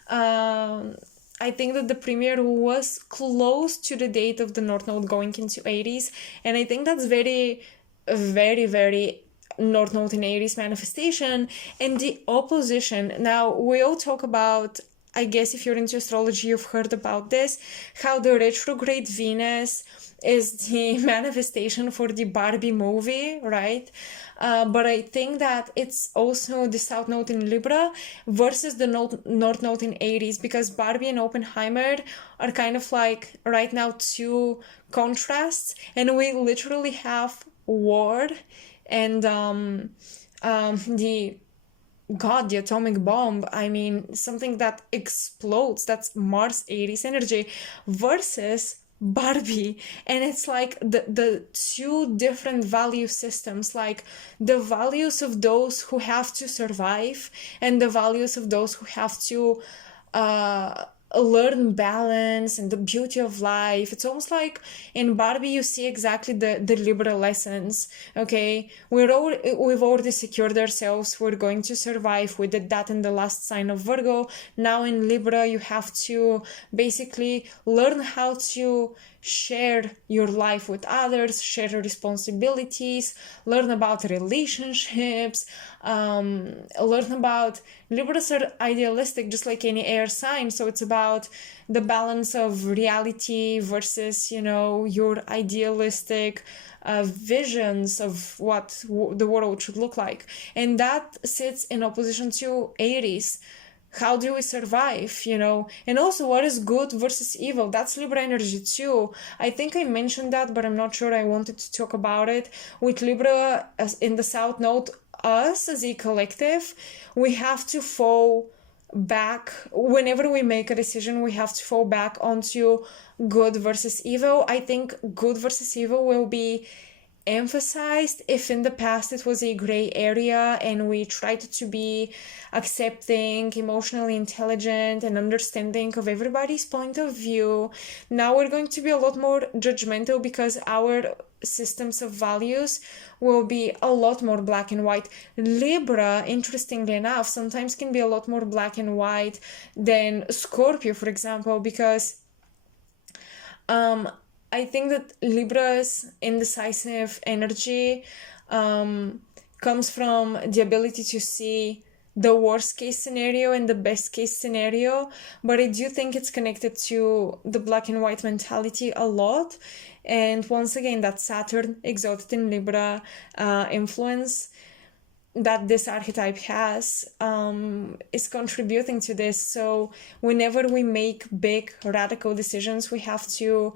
I think that the premiere was close to the date of the North Node going into Aries, and I think that's very, very, very North Node in Aries manifestation. And the opposition, now we all talk about, I guess if you're into astrology, you've heard about this, how the retrograde Venus is the manifestation for the Barbie movie, right? But I think that it's also the South Node in Libra versus the North Node in Aries, because Barbie and Oppenheimer are kind of like right now two contrasts, and we literally have war and the atomic bomb, I mean, something that explodes, that's Mars Aries energy, versus Barbie. And it's like the two different value systems, like the values of those who have to survive and the values of those who have to learn balance and the beauty of life. It's almost like in Barbie you see exactly the Libra lessons. Okay, we've already secured ourselves, we're going to survive, we did that in the last sign of Virgo. Now in Libra you have to basically learn how to share your life with others, share responsibilities, learn about relationships, learn about, Libras are idealistic just like any air sign, so it's about the balance of reality versus, you know, your idealistic visions of what the world should look like. And that sits in opposition to Aries. How do we survive, you know? And also, what is good versus evil? That's Libra energy too. I think I mentioned that, but I'm not sure I wanted to talk about it. With Libra as in the South Node, us as a collective, we have to fall back. Whenever we make a decision, we have to fall back onto good versus evil. I think good versus evil will be emphasized if in the past it was a gray area and we tried to be accepting, emotionally intelligent, and understanding of everybody's point of view. Now we're going to be a lot more judgmental because our systems of values will be a lot more black and white. Libra, interestingly enough, sometimes can be a lot more black and white than Scorpio, for example, because I think that Libra's indecisive energy comes from the ability to see the worst case scenario and the best case scenario, but I do think it's connected to the black and white mentality a lot. And once again, that Saturn exalted in Libra influence that this archetype has is contributing to this. So whenever we make big radical decisions, we have to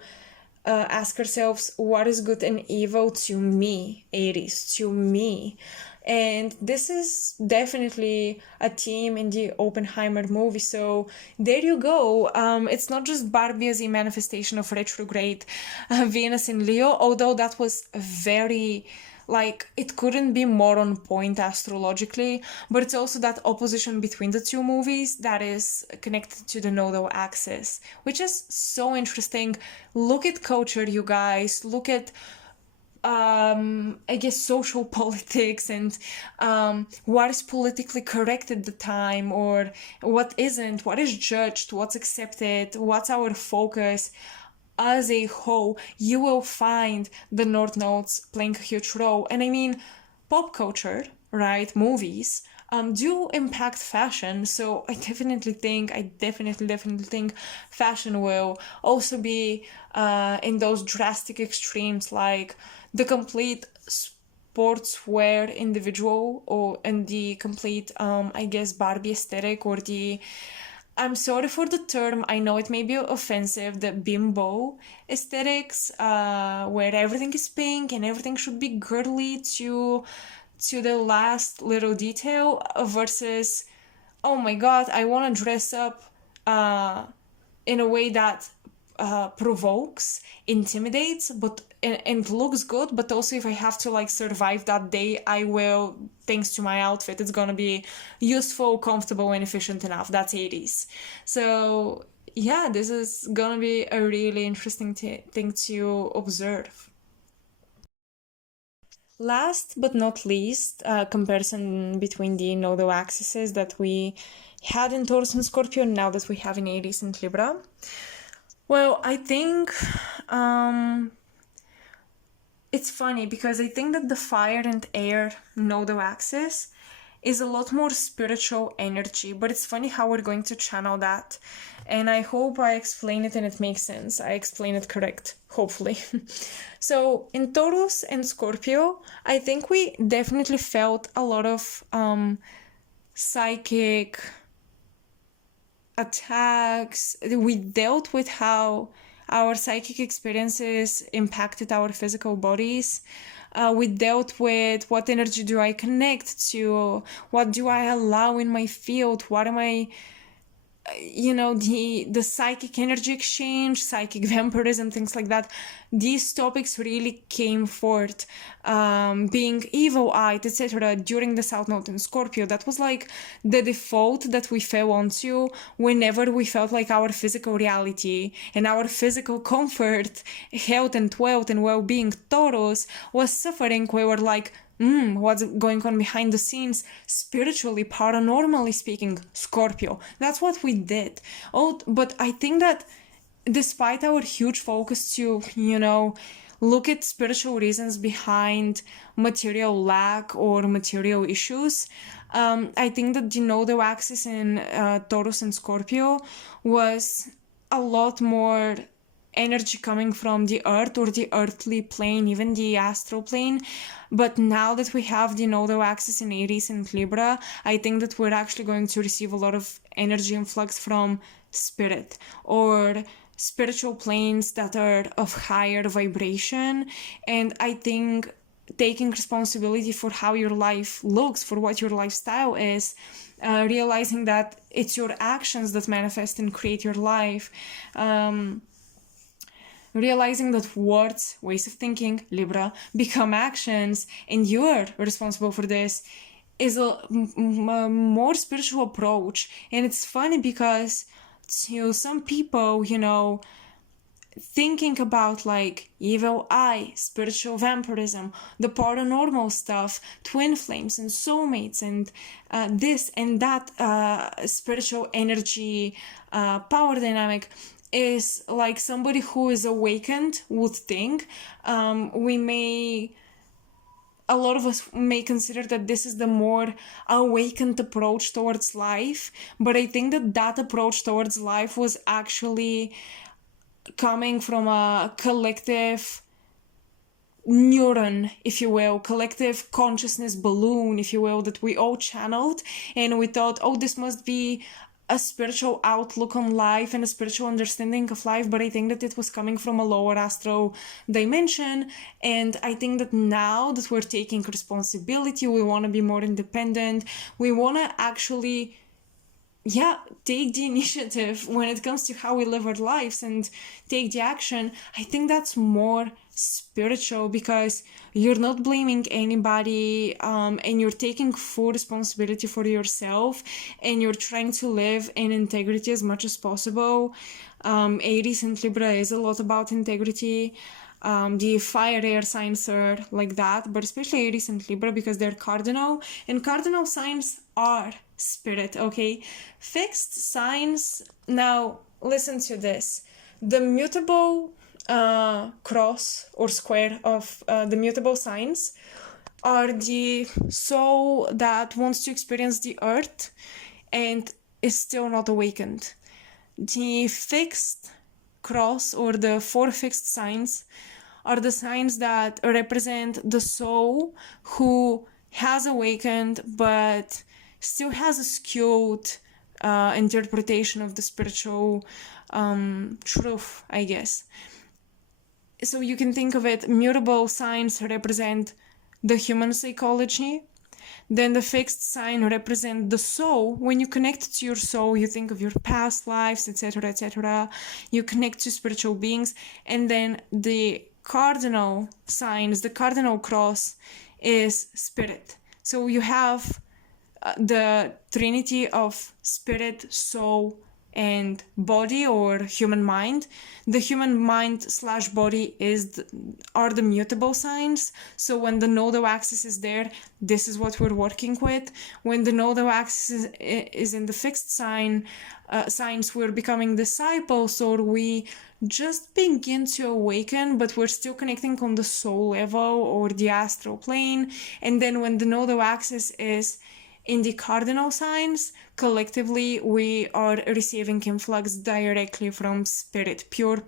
ask ourselves, what is good and evil to me, Aries, to me? And this is definitely a theme in the Oppenheimer movie. So there you go. It's not just Barbie as a manifestation of retrograde Venus in Leo, although that was very, like, it couldn't be more on point astrologically, but it's also that opposition between the two movies that is connected to the nodal axis, which is so interesting. Look at culture, you guys. Look at I guess social politics and what is politically correct at the time or what isn't, what is judged, what's accepted, what's our focus. As a whole, you will find the North Nodes playing a huge role. And I mean, pop culture, right? Movies do impact fashion. So I definitely think fashion will also be in those drastic extremes, like the complete sportswear individual or and the complete I guess Barbie aesthetic, or the, I'm sorry for the term, I know it may be offensive, the bimbo aesthetics, where everything is pink and everything should be girly to the last little detail, versus, oh my god, I want to dress up in a way that provokes, intimidates, but and looks good, but also if I have to like survive that day, I will, thanks to my outfit, it's gonna be useful, comfortable, and efficient enough. That's 80s. So yeah, this is gonna be a really interesting thing to observe. Last but not least, comparison between the nodal axes that we had in Taurus and Scorpio, now that we have in Aries and Libra. Well, I think it's funny because I think that the fire and air nodal axis is a lot more spiritual energy, but it's funny how we're going to channel that. And I hope I explain it and it makes sense. I explain it correct, hopefully. So in Taurus and Scorpio, I think we definitely felt a lot of psychic attacks. We dealt with how our psychic experiences impacted our physical bodies. We dealt with what energy do I connect to, what do I allow in my field, what am I, the psychic energy exchange, psychic vampirism, things like that. These topics really came forth, being evil-eyed, etc. during the South Node in Scorpio. That was like the default that we fell onto whenever we felt like our physical reality and our physical comfort, health and wealth and well-being, Taurus, was suffering. We were like, what's going on behind the scenes, spiritually, paranormally speaking, Scorpio. That's what we did. Oh, but I think that despite our huge focus to, look at spiritual reasons behind material lack or material issues, I think that the nodal axis in Taurus and Scorpio was a lot more energy coming from the earth or the earthly plane, even the astral plane. But now that we have the nodal axis in Aries and Libra, I think that we're actually going to receive a lot of energy influx from spirit or spiritual planes that are of higher vibration. And I think taking responsibility for how your life looks, for what your lifestyle is, realizing that it's your actions that manifest and create your life, realizing that words, ways of thinking, Libra, become actions, and you're responsible for this, is a more spiritual approach. And it's funny because to some people, thinking about like evil eye, spiritual vampirism, the paranormal stuff, twin flames and soulmates, and this and that spiritual energy, power dynamic, is like somebody who is awakened would think. A lot of us may consider that this is the more awakened approach towards life, but I think that approach towards life was actually coming from a collective neuron, if you will, collective consciousness balloon, if you will, that we all channeled, and we thought, oh, this must be a spiritual outlook on life and a spiritual understanding of life, but I think that it was coming from a lower astral dimension. And I think that now that we're taking responsibility, we want to be more independent, we want to actually take the initiative when it comes to how we live our lives and take the action. I think that's more spiritual, because you're not blaming anybody, and you're taking full responsibility for yourself, and you're trying to live in integrity as much as possible. Aries and Libra is a lot about integrity. The fire air signs are like that, but especially Aries and Libra, because they're cardinal, and cardinal signs are spirit, okay? Fixed signs, now listen to this. The mutable cross or square of the mutable signs are the soul that wants to experience the earth and is still not awakened. The fixed cross, or the four fixed signs, are the signs that represent the soul who has awakened but still has a skewed interpretation of the spiritual truth, I guess. So you can think of it, mutable signs represent the human psychology. Then the fixed sign represent the soul. When you connect to your soul, you think of your past lives, etc., etc. You connect to spiritual beings. And then the cardinal signs, the cardinal cross, is spirit. So you have the trinity of spirit, soul, and body, or human mind. The human mind slash body are the mutable signs. So when the nodal axis is there, this is what we're working with. When the nodal axis is in the fixed signs, we're becoming disciples, or we just begin to awaken, but we're still connecting on the soul level or the astral plane. And then when the nodal axis is in the cardinal signs, collectively we are receiving influx directly from spirit, pure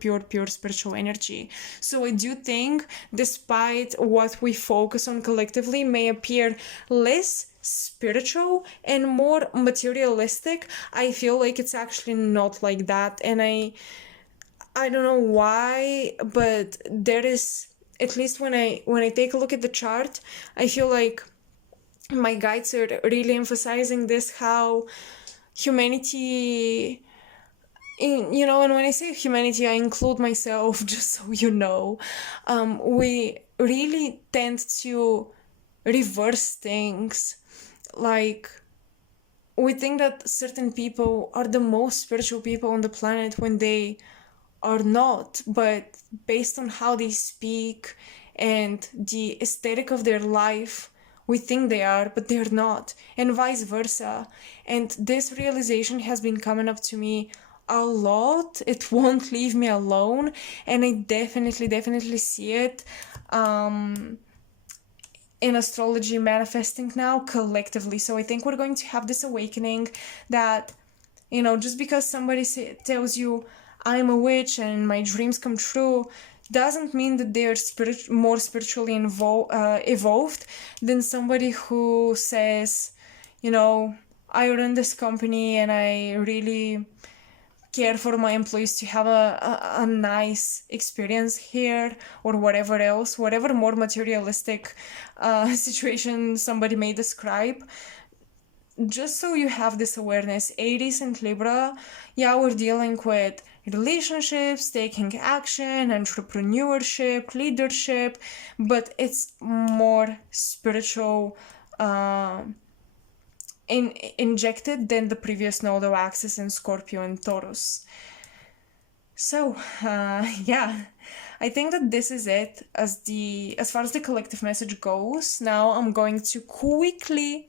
spiritual energy. So I do think, despite what we focus on collectively may appear less spiritual and more materialistic, I feel like it's actually not like that. And I don't know why, but there is, at least when I take a look at the chart, I feel like my guides are really emphasizing this, how humanity, and when I say humanity, I include myself, just so you know, we really tend to reverse things. Like, we think that certain people are the most spiritual people on the planet when they are not, but based on how they speak and the aesthetic of their life, we think they are, but they're not, and vice versa. And this realization has been coming up to me a lot. It won't leave me alone, and I definitely see it in astrology manifesting now collectively. So I think we're going to have this awakening that, just because somebody tells you, I'm a witch and my dreams come true, doesn't mean that they're more spiritually evolved than somebody who says, I run this company and I really care for my employees to have a nice experience here, or whatever more materialistic situation somebody may describe. Just so you have this awareness, Aries and Libra, we're dealing with relationships, taking action, entrepreneurship, leadership, but it's more spiritual injected than the previous nodal axis in Scorpio and Taurus. So I think that this is it as far as the collective message goes. Now I'm going to quickly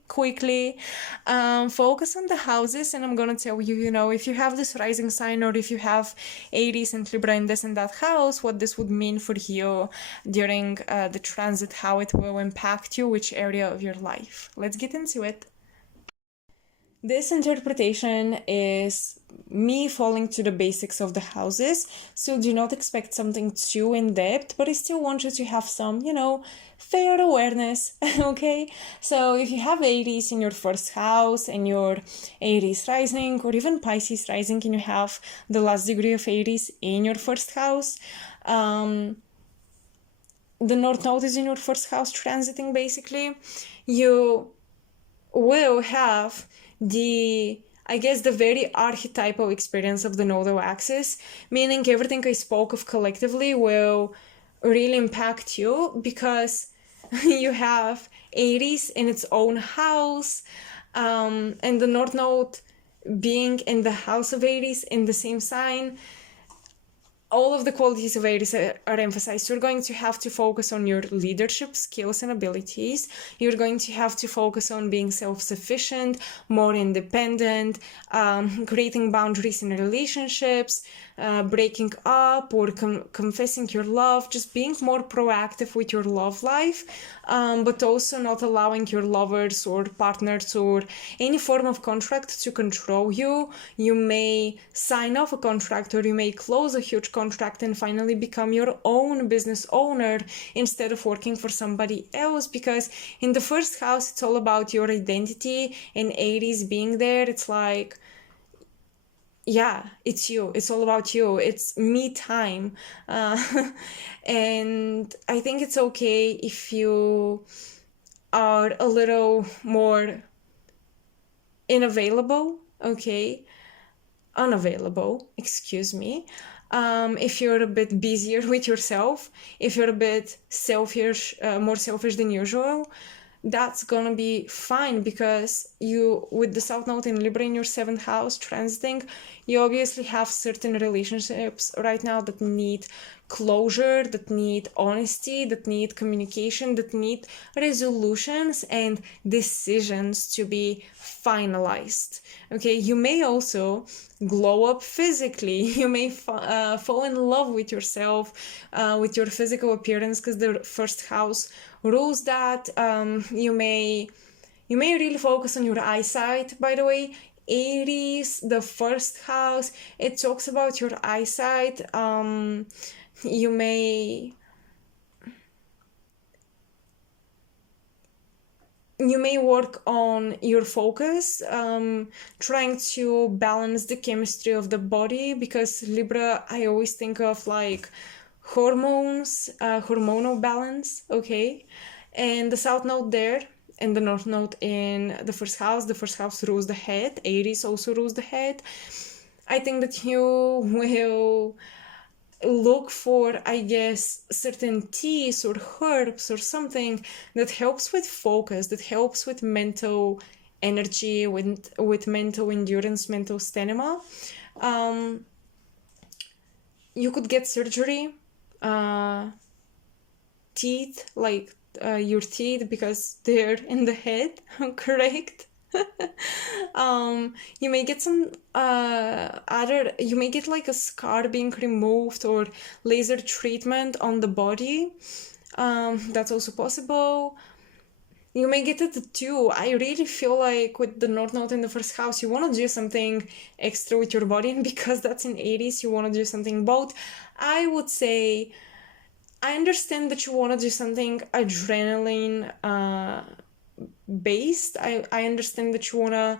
focus on the houses, and I'm going to tell you, if you have this rising sign, or if you have Aries and Libra in this and that house, what this would mean for you during the transit, how it will impact you, which area of your life. Let's get into it. This interpretation is me falling to the basics of the houses. So do not expect something too in-depth, but I still want you to have some, fair awareness, okay? So if you have Aries in your first house and your Aries rising, or even Pisces rising, and you have the last degree of Aries in your first house, the North Node is in your first house transiting, basically, you will have the very archetypal experience of the nodal axis, meaning everything I spoke of collectively will really impact you because you have Aries in its own house, and the North Node being in the house of Aries in the same sign. All of the qualities of Aries are emphasized. You're going to have to focus on your leadership skills and abilities. You're going to have to focus on being self-sufficient, more independent, creating boundaries in relationships, breaking up or confessing your love, just being more proactive with your love life, but also not allowing your lovers or partners or any form of contract to control you. You may sign off a contract or you may close a huge contract and finally become your own business owner instead of working for somebody else, because in the first house it's all about your identity, and Aries being there, it's like, yeah, it's you, it's all about you, it's me time. And I think it's okay if you are a little more unavailable, excuse me. If you're a bit busier with yourself, if you're a bit selfish, more selfish than usual, that's gonna be fine, because you, with the South Node in Libra in your 7th house transiting, you obviously have certain relationships right now that need closure, that need honesty, that need communication, that need resolutions and decisions to be finalized. Okay, you may also glow up physically. You may fall in love with yourself, with your physical appearance, because the first house rules that. You may really focus on your eyesight, by the way. Aries, the first house, it talks about your eyesight. You may work on your focus, trying to balance the chemistry of the body, because Libra, I always think of like hormones, hormonal balance, okay? And the South Node there and the North Node in the first house rules the head. Aries also rules the head. I think that you will look for, I guess, certain teas or herbs or something that helps with focus, that helps with mental energy, with mental endurance, mental stamina. You could get surgery, teeth, like your teeth, because they're in the head, correct? You may get some you may get like a scar being removed or laser treatment on the body. That's also possible. You may get a tattoo. I really feel like with the North Node in the first house, you want to do something extra with your body, and because that's in Aries, you want to do something both. I would say, I understand that you want to do something adrenaline based. I understand that you want to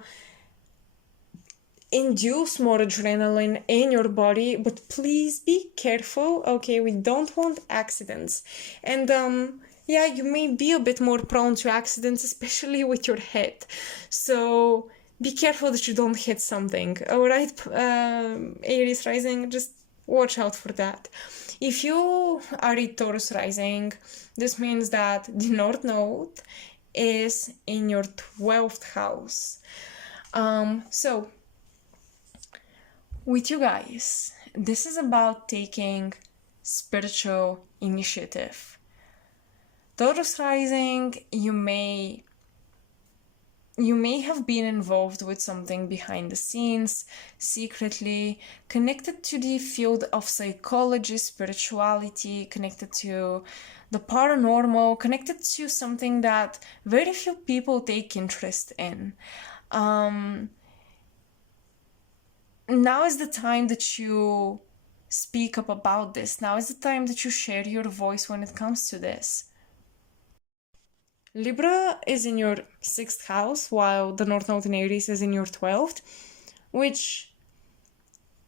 induce more adrenaline in your body, but please be careful, okay? We don't want accidents. And yeah, you may be a bit more prone to accidents, especially with your head. So be careful that you don't hit something, all right? Aries rising, just watch out for that. If you are a Taurus rising, this means that the North Node is in your 12th house. So with you guys, this is about taking spiritual initiative. Taurus rising, you may have been involved with something behind the scenes, secretly, connected to the field of psychology, spirituality, connected to the paranormal, connected to something that very few people take interest in. now is the time that you speak up about this. Now is the time that you share your voice when it comes to this. Libra is in your 6th house, while the North Node in Aries is in your 12th, which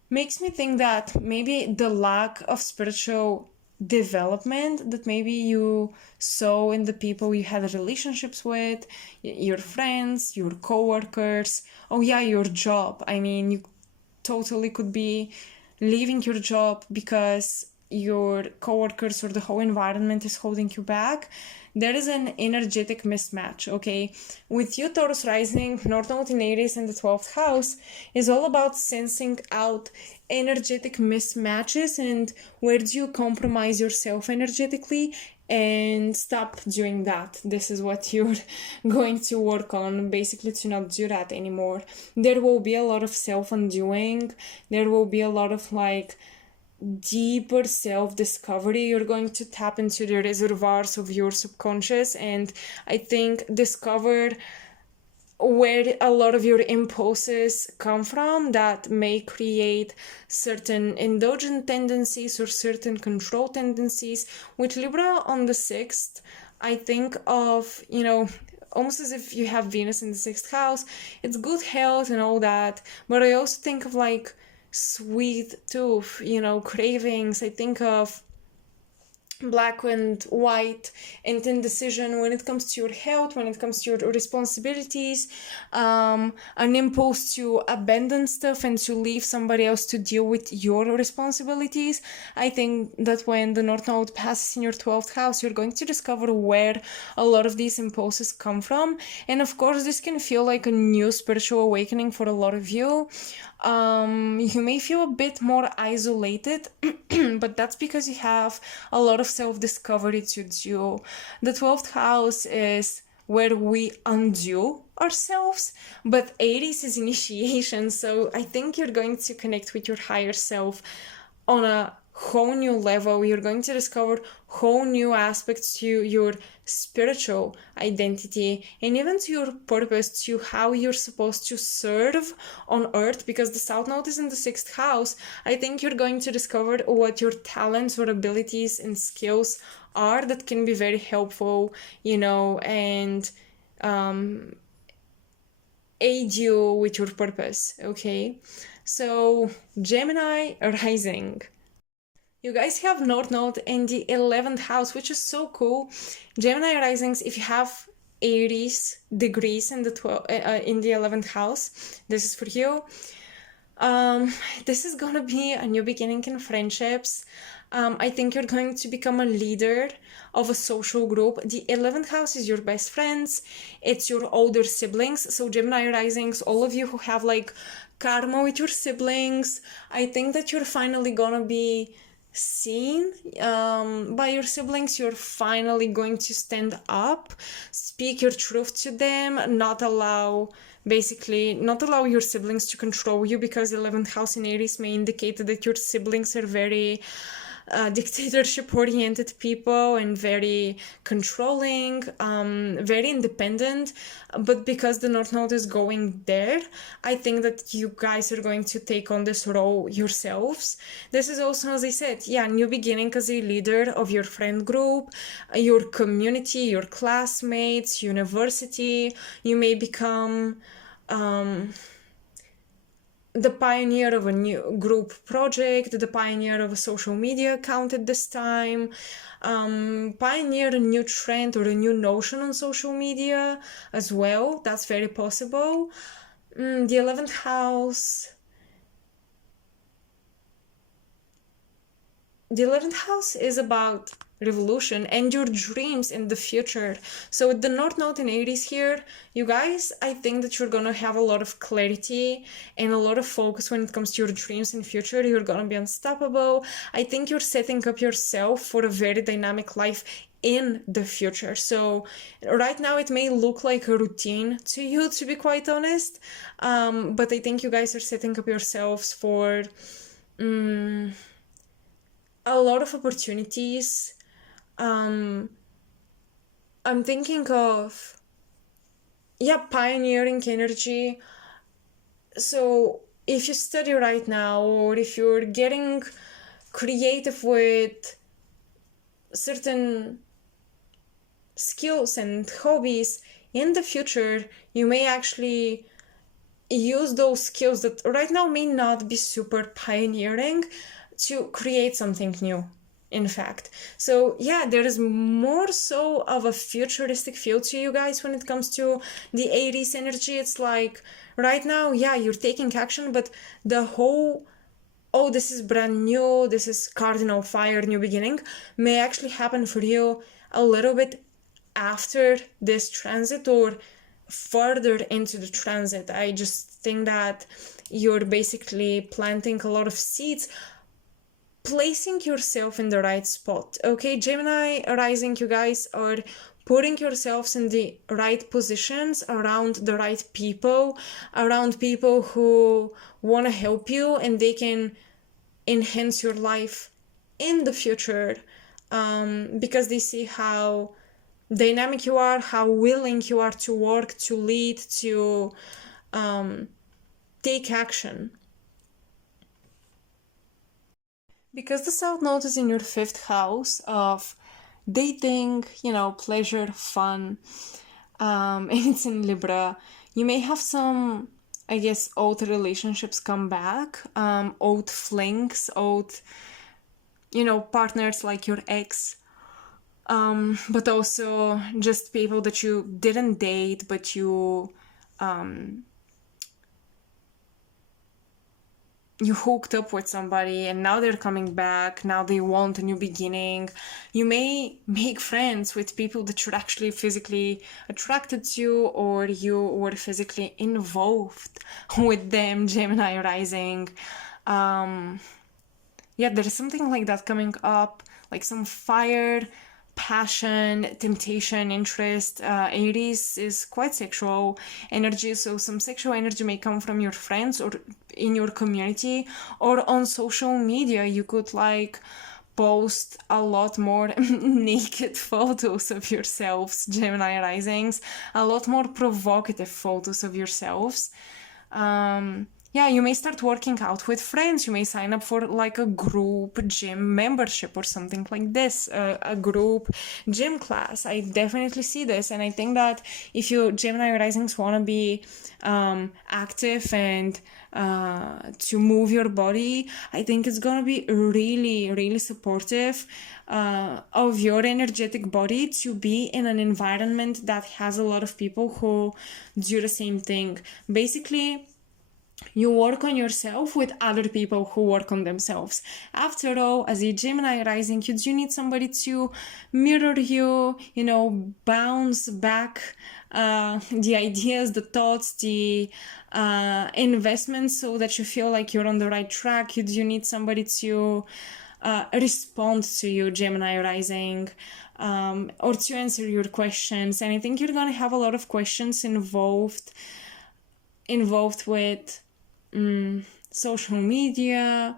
makes me think that maybe the lack of spiritual development that maybe you saw in the people you had relationships with, your friends, your co-workers, oh yeah, your job. I mean, you totally could be leaving your job because your coworkers or the whole environment is holding you back. There is an energetic mismatch, okay? With you, Taurus rising, North Node in Aries in the 12th house is all about sensing out energetic mismatches and where do you compromise yourself energetically and stop doing that. This is what you're going to work on, basically, to not do that anymore. There will be a lot of self-undoing. There will be a lot of deeper self-discovery. You're going to tap into the reservoirs of your subconscious and I think discover where a lot of your impulses come from that may create certain indulgent tendencies or certain control tendencies. With Libra on the 6th, I think of, almost as if you have Venus in the 6th house. It's good health and all that, but I also think of sweet tooth, cravings. I think of black and white and indecision when it comes to your health, when it comes to your responsibilities, an impulse to abandon stuff and to leave somebody else to deal with your responsibilities. I think that when the North Node passes in your 12th house, you're going to discover where a lot of these impulses come from. And of course, this can feel like a new spiritual awakening for a lot of you. You may feel a bit more isolated, but that's because you have a lot of self-discovery to do. The 12th house is where we undo ourselves, but Aries is initiation, so I think you're going to connect with your higher self on a whole new level. You're going to discover whole new aspects to your spiritual identity and even to your purpose, to how you're supposed to serve on earth, because the South Node is in the 6th house. I think you're going to discover what your talents or abilities and skills are that can be very helpful, and aid you with your purpose, okay? So Gemini rising. You guys have North Node in the 11th house, which is so cool. Gemini risings, if you have Aries degrees in the 11th house, this is for you. This is gonna be a new beginning in friendships. I think you're going to become a leader of a social group. The 11th house is your best friends. It's your older siblings. So Gemini risings, all of you who have karma with your siblings, I think that you're finally gonna be seen by your siblings. You're finally going to stand up, speak your truth to them, not allow your siblings to control you, because 11th house in Aries may indicate that your siblings are very dictatorship-oriented people and very controlling, very independent. But because the North Node is going there, I think that you guys are going to take on this role yourselves. This is also, as I said, new beginning as a leader of your friend group, your community, your classmates, university. You may become the pioneer of a new group project, the pioneer of a social media account at this time, pioneer a new trend or a new notion on social media as well. That's very possible. The 11th house. The 11th house is about revolution and your dreams in the future. So with the North Node in Aries here, you guys, I think that you're gonna have a lot of clarity and a lot of focus when it comes to your dreams in future. You're gonna be unstoppable. I think you're setting up yourself for a very dynamic life in the future. So right now it may look like a routine to you, to be quite honest, but I think you guys are setting up yourselves for a lot of opportunities. I'm thinking of pioneering energy. So if you study right now, or if you're getting creative with certain skills and hobbies, in the future you may actually use those skills that right now may not be super pioneering to create something new, in fact. So yeah, there is more so of a futuristic feel to you guys when it comes to the Aries energy. It's like right now, yeah, you're taking action, but the whole, oh, this is brand new, this is cardinal fire, new beginning, may actually happen for you a little bit after this transit or further into the transit. I just think that you're basically planting a lot of seeds, placing yourself in the right spot. Okay, Gemini rising, you guys are putting yourselves in the right positions around the right people, around people who want to help you and they can enhance your life in the future, because they see how dynamic you are, how willing you are to work, to lead, to take action. Because the South Node is in your 5th house of dating, pleasure, fun, and it's in Libra, you may have some, I guess, old relationships come back, old flings, old, partners like your ex, but also just people that you didn't date, but you hooked up with somebody and now they're coming back, now they want a new beginning. You may make friends with people that you're actually physically attracted to, or you were physically involved with them, Gemini rising. Yeah, there's something like that coming up, like some fire, passion, temptation, interest. Aries is quite sexual energy, so some sexual energy may come from your friends or in your community or on social media. You could post a lot more naked photos of yourselves, Gemini risings, a lot more provocative photos of yourselves. Yeah, you may start working out with friends. You may sign up for a group gym membership or something like this, a group gym class. I definitely see this, and I think that if you Gemini risings want to be active and to move your body, I think it's gonna be really, really supportive of your energetic body to be in an environment that has a lot of people who do the same thing. Basically, you work on yourself with other people who work on themselves. After all, as a Gemini rising, you do need somebody to mirror you, bounce back the ideas, the thoughts, the investments, so that you feel like you're on the right track. You do need somebody to respond to you, Gemini rising, or to answer your questions. And I think you're going to have a lot of questions involved with social media,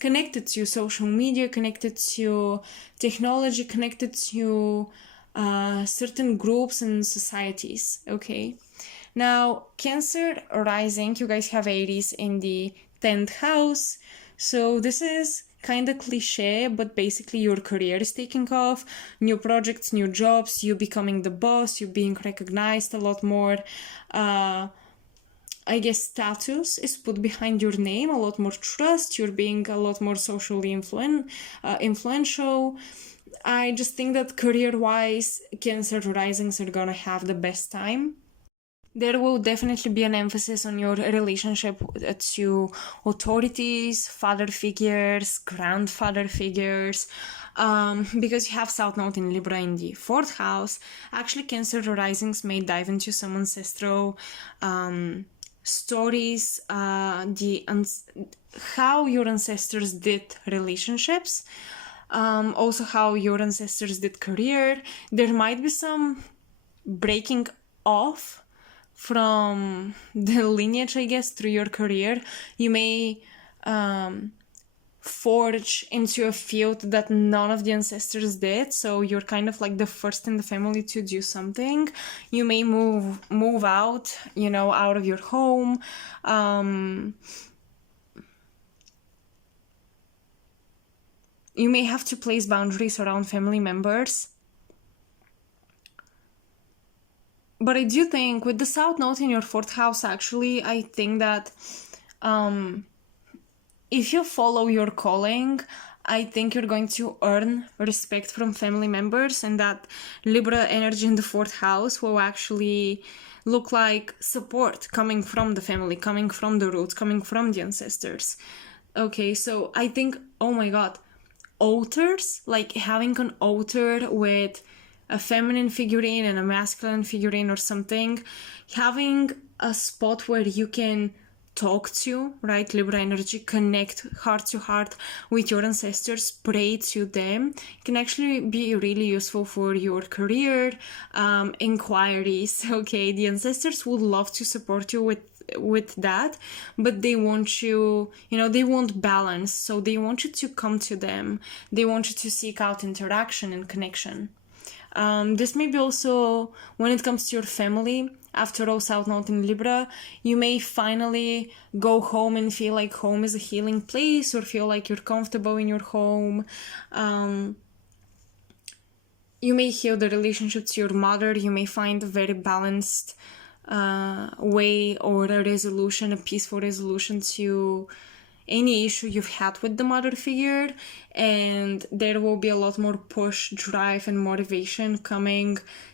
connected to social media, connected to technology, connected to certain groups and societies. Okay, now Cancer rising, you guys have Aries in the 10th house, so this is kind of cliche, but basically your career is taking off, new projects, new jobs, you becoming the boss, you being recognized a lot more. I guess status is put behind your name, a lot more trust, you're being a lot more socially influential. I just think that career-wise, Cancer risings are gonna have the best time. There will definitely be an emphasis on your relationship to authorities, father figures, grandfather figures, because you have South Node in Libra in the 4th house. Actually, Cancer risings may dive into some ancestral stories, how your ancestors did relationships, also how your ancestors did career. There might be some breaking off from the lineage, I guess, through your career. You may forge into a field that none of the ancestors did, so you're kind of like the first in the family to do something. You may move out, you know, out of your home. You may have to place boundaries around family members. But I do think with the South Node in your 4th house, actually, I think that if you follow your calling, I think you're going to earn respect from family members, and that Libra energy in the 4th house will actually look like support coming from the family, coming from the roots, coming from the ancestors. Okay, so I think, oh my god, altars, like having an altar with a feminine figurine and a masculine figurine or something, having a spot where you can talk to, right, Libra energy, connect heart to heart with your ancestors, pray to them, can actually be really useful for your career, inquiries. Okay, the ancestors would love to support you with that, but they want you, you know, they want balance, so they want you to come to them, they want you to seek out interaction and connection. This may be also when it comes to your family. After all, South Node in Libra, you may finally go home and feel like home is a healing place, or feel like you're comfortable in your home. You may heal the relationship to your mother. You may find a very balanced way or a resolution, a peaceful resolution to any issue you've had with the mother figure, and there will be a lot more push, drive, and motivation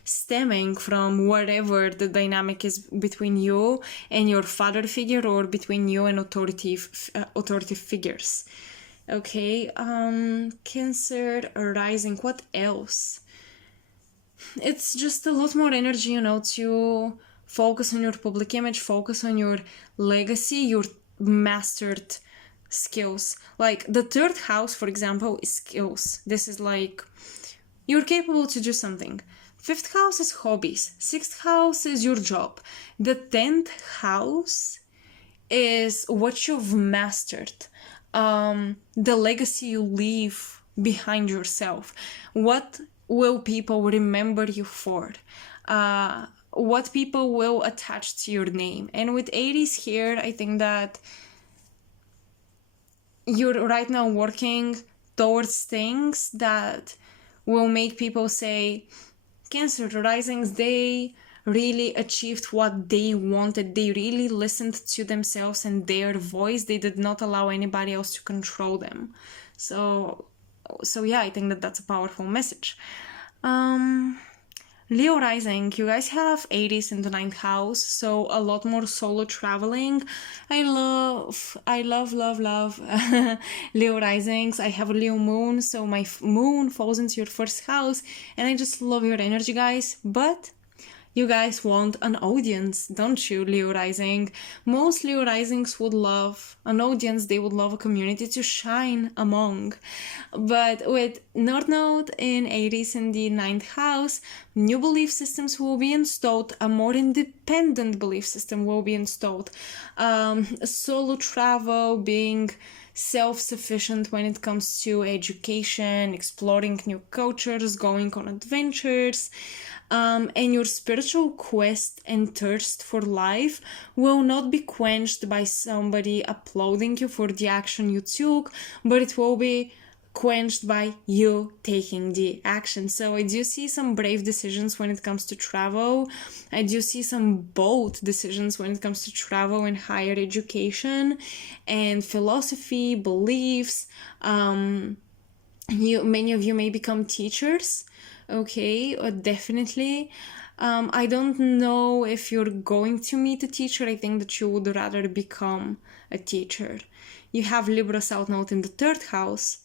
stemming from whatever the dynamic is between you and your father figure, or between you and authoritative figures. Okay, Cancer rising, what else? It's just a lot more energy, you know, to focus on your public image, focus on your legacy, your mastered skills. Like the 3rd house, for example, is skills. This is like you're capable to do something. 5th house is hobbies. 6th house is your job. The 10th house is what you've mastered, the legacy you leave behind yourself. What will people remember you for? What people will attach to your name? And with Aries here, I think that you're right now working towards things that will make people say, Cancer risings, they really achieved what they wanted. They really listened to themselves and their voice. They did not allow anybody else to control them. So yeah, I think that that's a powerful message. Leo rising, you guys have Aries in the 9th house, so a lot more solo traveling. I love Leo risings. I have a Leo moon, so my moon falls into your 1st house, and I just love your energy, guys. But you guys want an audience, don't you, Leo rising? Most Leo risings would love an audience. They would love a community to shine among. But with North Node in Aries in the 9th house, new belief systems will be installed. A more independent belief system will be installed. Solo travel, being self-sufficient when it comes to education, exploring new cultures, going on adventures. And your spiritual quest and thirst for life will not be quenched by somebody applauding you for the action you took, but it will be quenched by you taking the action. So I do see some brave decisions when it comes to travel. I do see some bold decisions when it comes to travel and higher education and philosophy, beliefs. Many of you may become teachers. Okay, definitely. I don't know if you're going to meet a teacher. I think that you would rather become a teacher. You have Libra South Node in the 3rd house.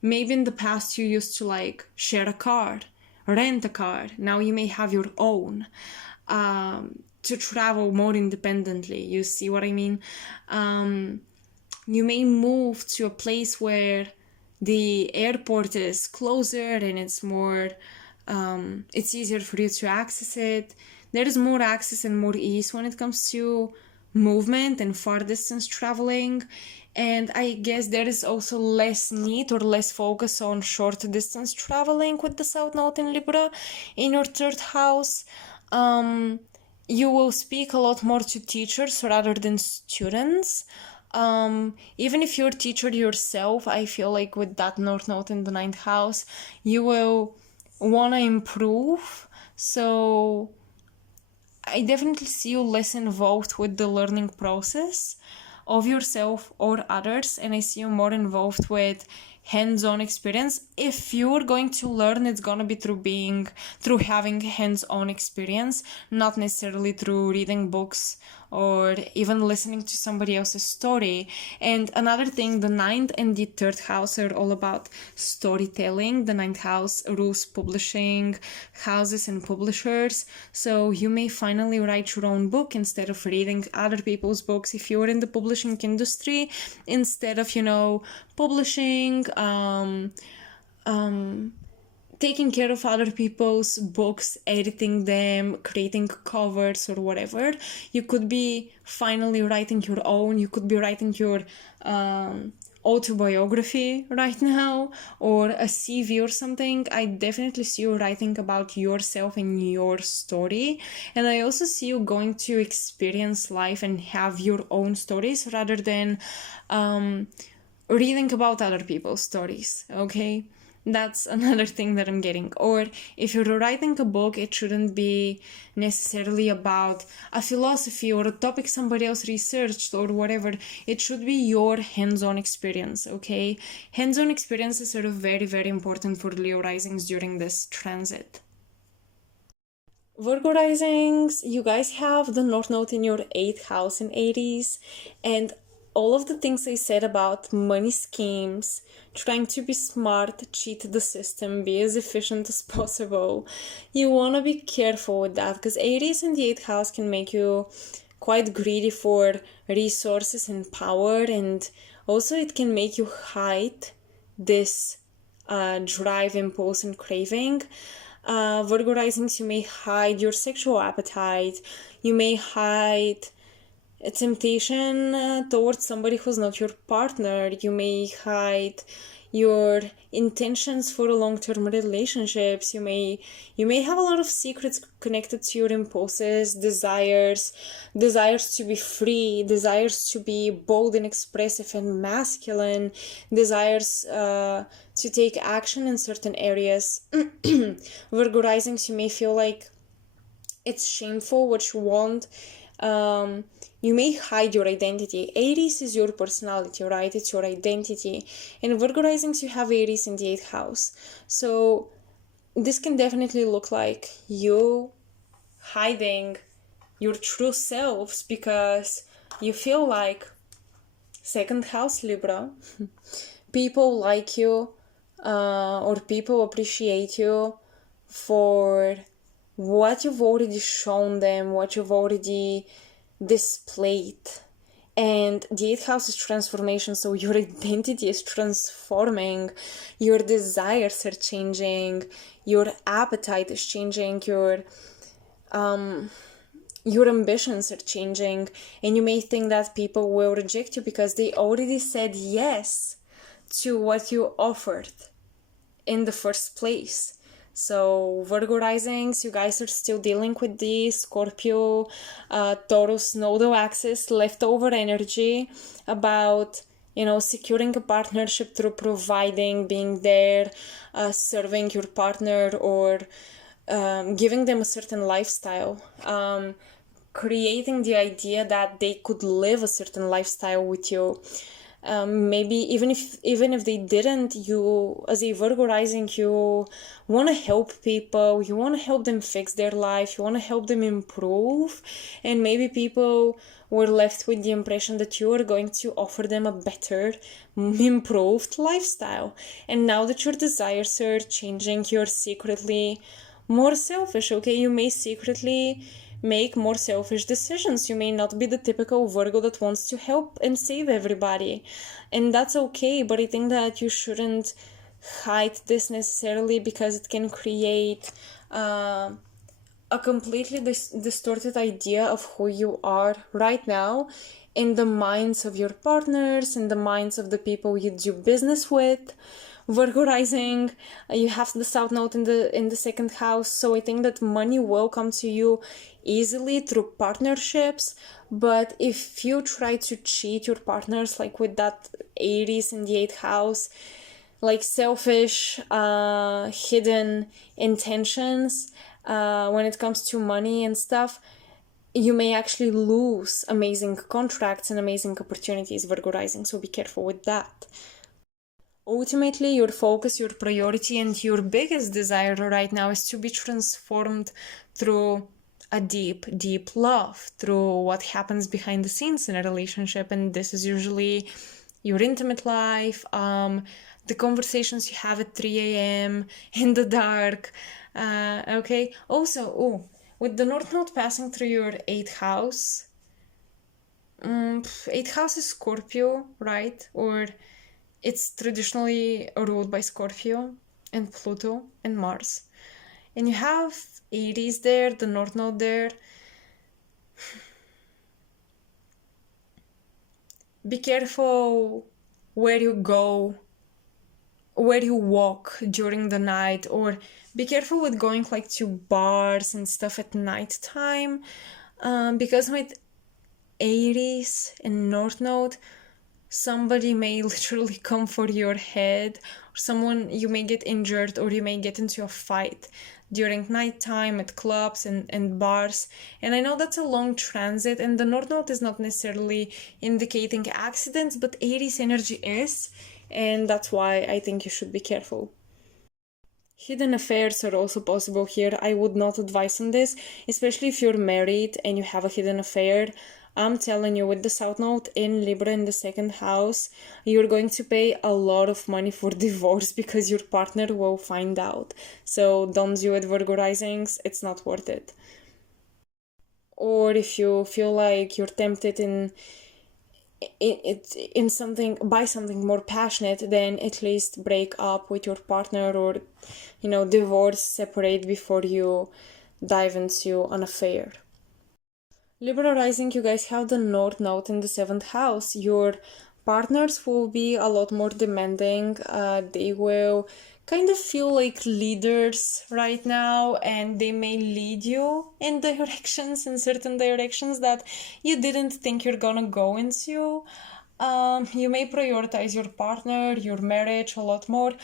Maybe in the past you used to like share a car, rent a car. Now you may have your own. To travel more independently. You see what I mean? You may move to a place where the airport is closer and it's more, it's easier for you to access it. there is more access and more ease when it comes to movement and far distance traveling. And I guess there is also less need or less focus on short distance traveling with the South Node in Libra in your third house. You will speak a lot more to teachers rather than students. Even if you're a teacher yourself, I feel like with that North Node in the ninth house, you will want to improve. So I definitely see you less involved with the learning process of yourself or others, and I see you more involved with hands-on experience. If you're going to learn, it's gonna be through having hands-on experience, not necessarily through reading books or even listening to somebody else's story. And another thing, the ninth and the third house are all about storytelling. The ninth house rules publishing houses and publishers, so you may finally write your own book instead of reading other people's books if you're in the publishing industry, instead of publishing, taking care of other people's books, editing them, creating covers or whatever. You could be finally writing your own. You could be writing your autobiography right now, or a CV or something. I definitely see you writing about yourself and your story. And I also see you going to experience life and have your own stories rather than reading about other people's stories, okay? That's another thing that I'm getting. Or if you're writing a book, it shouldn't be necessarily about a philosophy or a topic somebody else researched or whatever. It should be your hands-on experience, okay? Hands-on experiences are very, very important for Leo risings during this transit. Virgo risings, you guys have the North Node in your 8th house in Aries, and all of the things I said about money schemes, trying to be smart, cheat the system, be as efficient as possible, you want to be careful with that, because Aries in the 8th house can make you quite greedy for resources and power, and also it can make you hide this drive, impulse, and craving. Virgo risings, you may hide your sexual appetite, you may hide a temptation towards somebody who's not your partner, you may hide your intentions for long-term relationships, you may have a lot of secrets connected to your impulses, desires to be free, desires to be bold and expressive and masculine, desires to take action in certain areas. Virgo risings, you may feel like it's shameful what you want. You may hide your identity. Aries is your personality, right? It's your identity. And Virgo risings, you have Aries in the 8th house. So this can definitely look like you hiding your true selves because you feel like, 2nd house Libra, people like you or people appreciate you for what you've already shown them, what you've already displayed. And the 8th house is transformation, so your identity is transforming, your desires are changing, your appetite is changing, your ambitions are changing, and you may think that people will reject you because they already said yes to what you offered in the first place. So Virgo risings, you guys are still dealing with the Scorpio, Taurus nodal axis, leftover energy about, securing a partnership through providing, being there, serving your partner, or giving them a certain lifestyle, creating the idea that they could live a certain lifestyle with you. Maybe even if they didn't, you as a Virgo rising, you want to help people, you want to help them fix their life, you want to help them improve, and maybe people were left with the impression that you are going to offer them a better, improved lifestyle. And now that your desires are changing, you're secretly more selfish, okay? You may secretly make more selfish decisions. You may not be the typical Virgo that wants to help and save everybody, and that's okay. But I think that you shouldn't hide this necessarily because it can create a completely distorted idea of who you are right now in the minds of your partners, in the minds of the people you do business with. Virgo rising, you have the South Node in the second house, so I think that money will come to you easily through partnerships. But if you try to cheat your partners, like with that Aries in the 8th house, like selfish, hidden intentions, when it comes to money and stuff, you may actually lose amazing contracts and amazing opportunities, Virgo rising, so be careful with that. Ultimately, your focus, your priority, and your biggest desire right now is to be transformed through a deep, deep love, through what happens behind the scenes in a relationship. And this is usually your intimate life, the conversations you have at 3 a.m. in the dark. Okay. Also, with the North Node passing through your 8th house, 8th house is Scorpio, right? Or it's traditionally ruled by Scorpio and Pluto and Mars. And you have Aries there, the North Node there. Be careful where you go, where you walk during the night, or be careful with going like to bars and stuff at night time, because with Aries and North Node, somebody may literally come for your head, or someone, you may get injured, or you may get into a fight during nighttime at clubs and bars. And I know that's a long transit, and the North Node is not necessarily indicating accidents, but Aries energy is, and that's why I think you should be careful. Hidden affairs are also possible here. I would not advise on this, especially if you're married and you have a hidden affair. I'm telling you, with the South Node in Libra in the second house, you're going to pay a lot of money for divorce because your partner will find out. So don't do it, Virgo risings. It's not worth it. Or if you feel like you're tempted in something, by something more passionate, then at least break up with your partner, or divorce, separate before you dive into an affair. Libra rising, you guys have the North Node in the 7th house. Your partners will be a lot more demanding. They will kind of feel like leaders right now, and they may lead you in certain directions that you didn't think you're gonna go into. You may prioritize your partner, your marriage a lot more.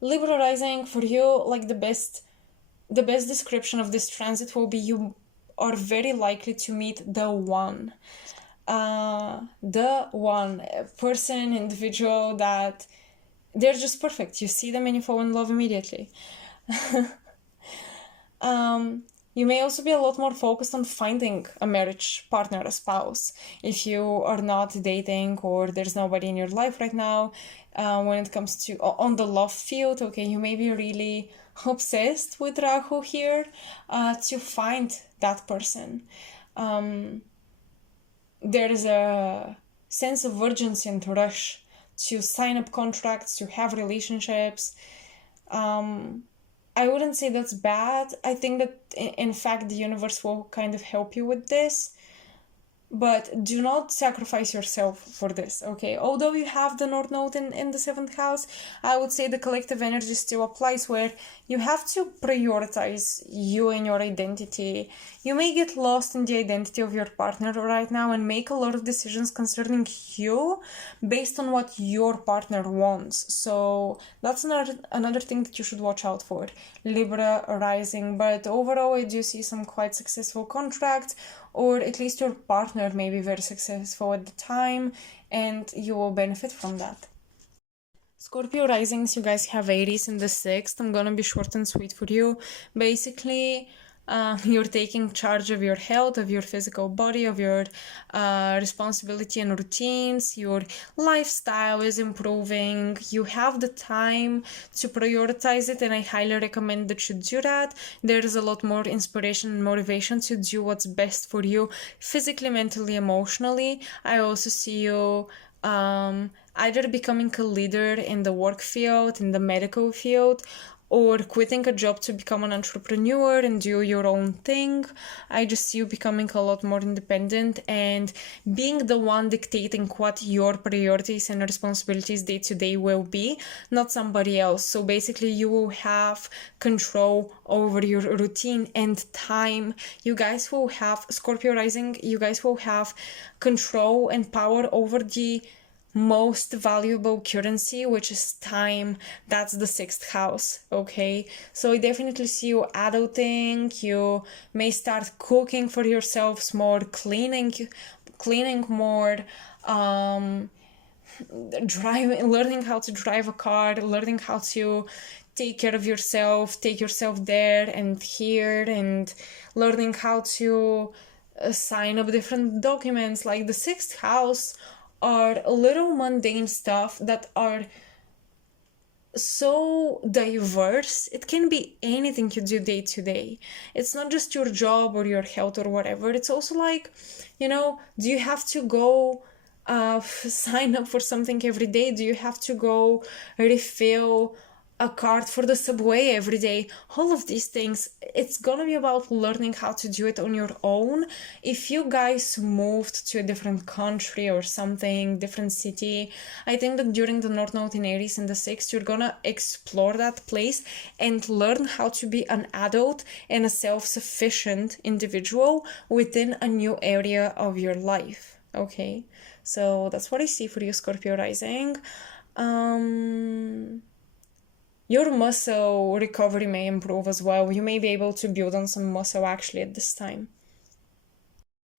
Libra rising, for you, like the best description of this transit will be you are very likely to meet the one person, individual, that they're just perfect. You see them and you fall in love immediately. You may also be a lot more focused on finding a marriage partner, a spouse, if you are not dating or there's nobody in your life right now. When it comes to on the love field, okay, you may be really obsessed with Rahu here to find that person. There is a sense of urgency and rush to sign up contracts, to have relationships. I wouldn't say that's bad. I think that in fact the universe will kind of help you with this. But do not sacrifice yourself for this, okay? Although you have the North Node in the 7th house, I would say the collective energy still applies, where you have to prioritize you and your identity. You may get lost in the identity of your partner right now and make a lot of decisions concerning you based on what your partner wants. So that's another thing that you should watch out for, Libra rising. But overall, I do see some quite successful contracts, or at least your partner may be very successful at the time, and you will benefit from that. Scorpio risings, you guys have Aries in the 6th. I'm gonna be short and sweet for you. Basically, you're taking charge of your health, of your physical body, of your responsibility and routines. Your lifestyle is improving. You have the time to prioritize it, and I highly recommend that you do that. There is a lot more inspiration and motivation to do what's best for you physically, mentally, emotionally. I also see you either becoming a leader in the work field, in the medical field, or quitting a job to become an entrepreneur and do your own thing. I just see you becoming a lot more independent and being the one dictating what your priorities and responsibilities day to day will be, not somebody else. So basically you will have control over your routine and time. You guys will have, Scorpio rising, you guys will have control and power over the most valuable currency, which is time. That's the 6th house. Okay, so I definitely see you adulting. You may start cooking for yourselves more, cleaning more, learning how to drive a car, learning how to take care of yourself, take yourself there and here, and learning how to sign up different documents. Like the 6th house are little mundane stuff that are so diverse. It can be anything you do day to day. It's not just your job or your health or whatever. It's also like, you know, do you have to go sign up for something every day? Do you have to go refill a card for the subway every day? All of these things, it's gonna be about learning how to do it on your own. If you guys moved to a different country or something, different city, I think that during the North Node in Aries in the 6th, you're gonna explore that place and learn how to be an adult and a self-sufficient individual within a new area of your life. Okay, so that's what I see for you, Scorpio rising. Your muscle recovery may improve as well. You may be able to build on some muscle actually at this time.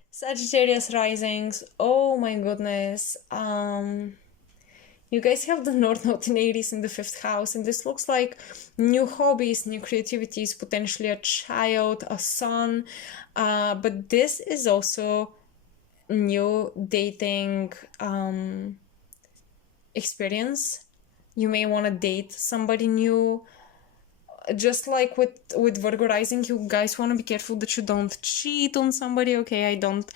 Sagittarius risings, oh my goodness. You guys have the North Node in Aries in the 5th house, and this looks like new hobbies, new creativities, potentially a child, a son. But this is also new dating experience. You may want to date somebody new. Just like with Virgo rising, you guys want to be careful that you don't cheat on somebody. Okay, I don't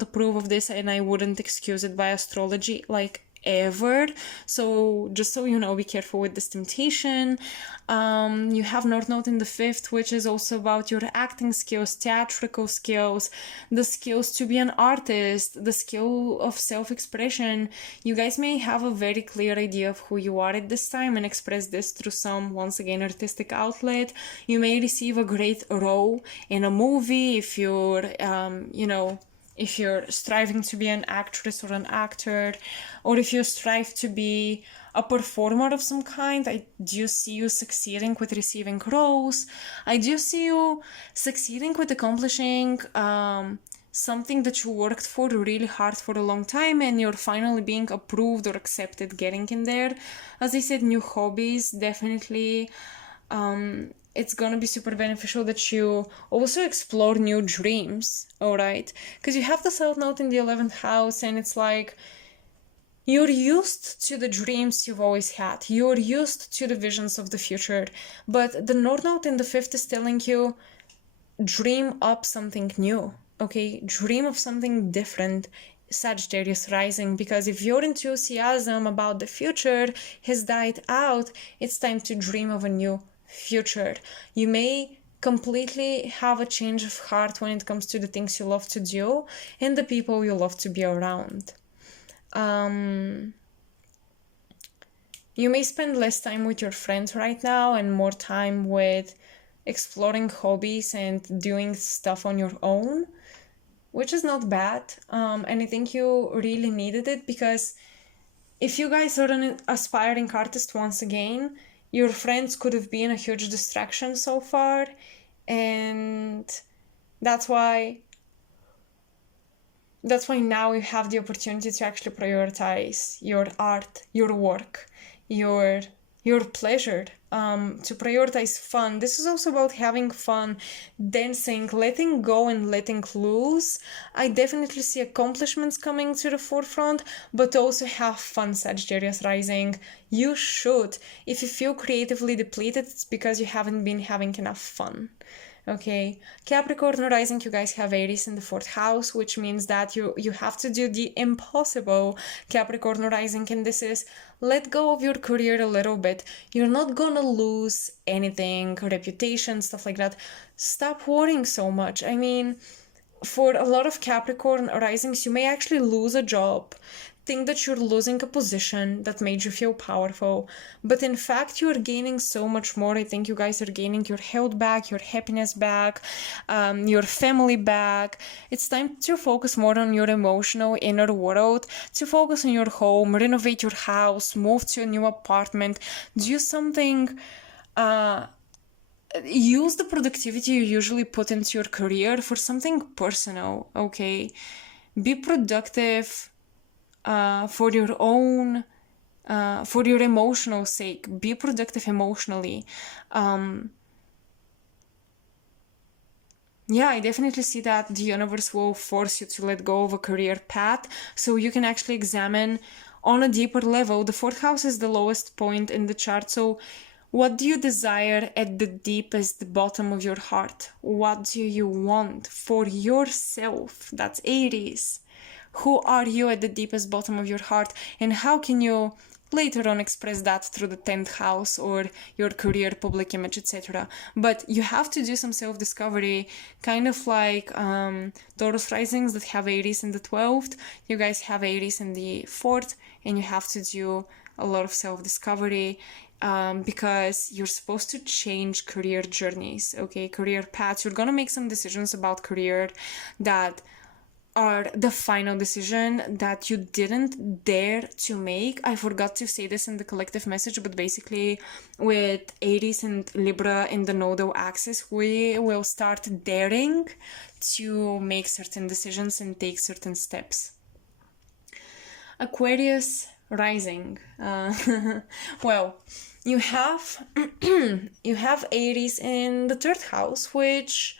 approve of this, and I wouldn't excuse it by astrology, like, ever. So just so you know, be careful with this temptation. You have North Node in the 5th, which is also about your acting skills, theatrical skills, the skills to be an artist, the skill of self-expression. You guys may have a very clear idea of who you are at this time and express this through some, once again, artistic outlet. You may receive a great role in a movie if you're, if you're striving to be an actress or an actor, or if you strive to be a performer of some kind. I do see you succeeding with receiving roles. I do see you succeeding with accomplishing something that you worked for really hard for a long time, and you're finally being approved or accepted, getting in there. As I said, new hobbies, definitely. It's gonna be super beneficial that you also explore new dreams, all right? Because you have the South Node in the 11th house, and it's like you're used to the dreams you've always had. You're used to the visions of the future. But the North Node in the 5th is telling you, dream up something new, okay? Dream of something different, Sagittarius rising, because if your enthusiasm about the future has died out, it's time to dream of a new future. You may completely have a change of heart when it comes to the things you love to do and the people you love to be around. You may spend less time with your friends right now and more time with exploring hobbies and doing stuff on your own, which is not bad. And I think you really needed it, because if you guys are an aspiring artist, once again, your friends could have been a huge distraction so far, and that's why now you have the opportunity to actually prioritize your art, your work, your pleasure, to prioritize fun. This is also about having fun, dancing, letting go and letting loose. I definitely see accomplishments coming to the forefront, but also have fun, Sagittarius rising. You should. If you feel creatively depleted, it's because you haven't been having enough fun. Okay, Capricorn rising, you guys have Aries in the 4th house, which means that you have to do the impossible, Capricorn rising, and this is let go of your career a little bit. You're not gonna lose anything, reputation, stuff like that. Stop worrying so much. I mean, for a lot of Capricorn risings, you may actually lose a job, think that you're losing a position that made you feel powerful, but in fact you're gaining so much more. I think you guys are gaining your health back, your happiness back, your family back. It's time to focus more on your emotional inner world, to focus on your home, renovate your house, move to a new apartment, do something. Use the productivity you usually put into your career for something personal, okay? Be productive for your own, for your emotional sake. Be productive emotionally. Yeah, I definitely see that the universe will force you to let go of a career path so you can actually examine on a deeper level. The 4th house is the lowest point in the chart, so what do you desire at the deepest bottom of your heart? What do you want for yourself? That's Aries. Who are you at the deepest bottom of your heart? And how can you later on express that through the 10th house or your career, public image, etc. But you have to do some self-discovery, kind of like Taurus risings that have Aries in the 12th. You guys have Aries in the 4th, and you have to do a lot of self-discovery. Because you're supposed to change career journeys, okay, career paths. You're gonna make some decisions about career that are the final decision that you didn't dare to make. I forgot to say this in the collective message, but basically with Aries and Libra in the nodal axis, we will start daring to make certain decisions and take certain steps. Aquarius rising. Well, you have you have Aries in the 3rd house, which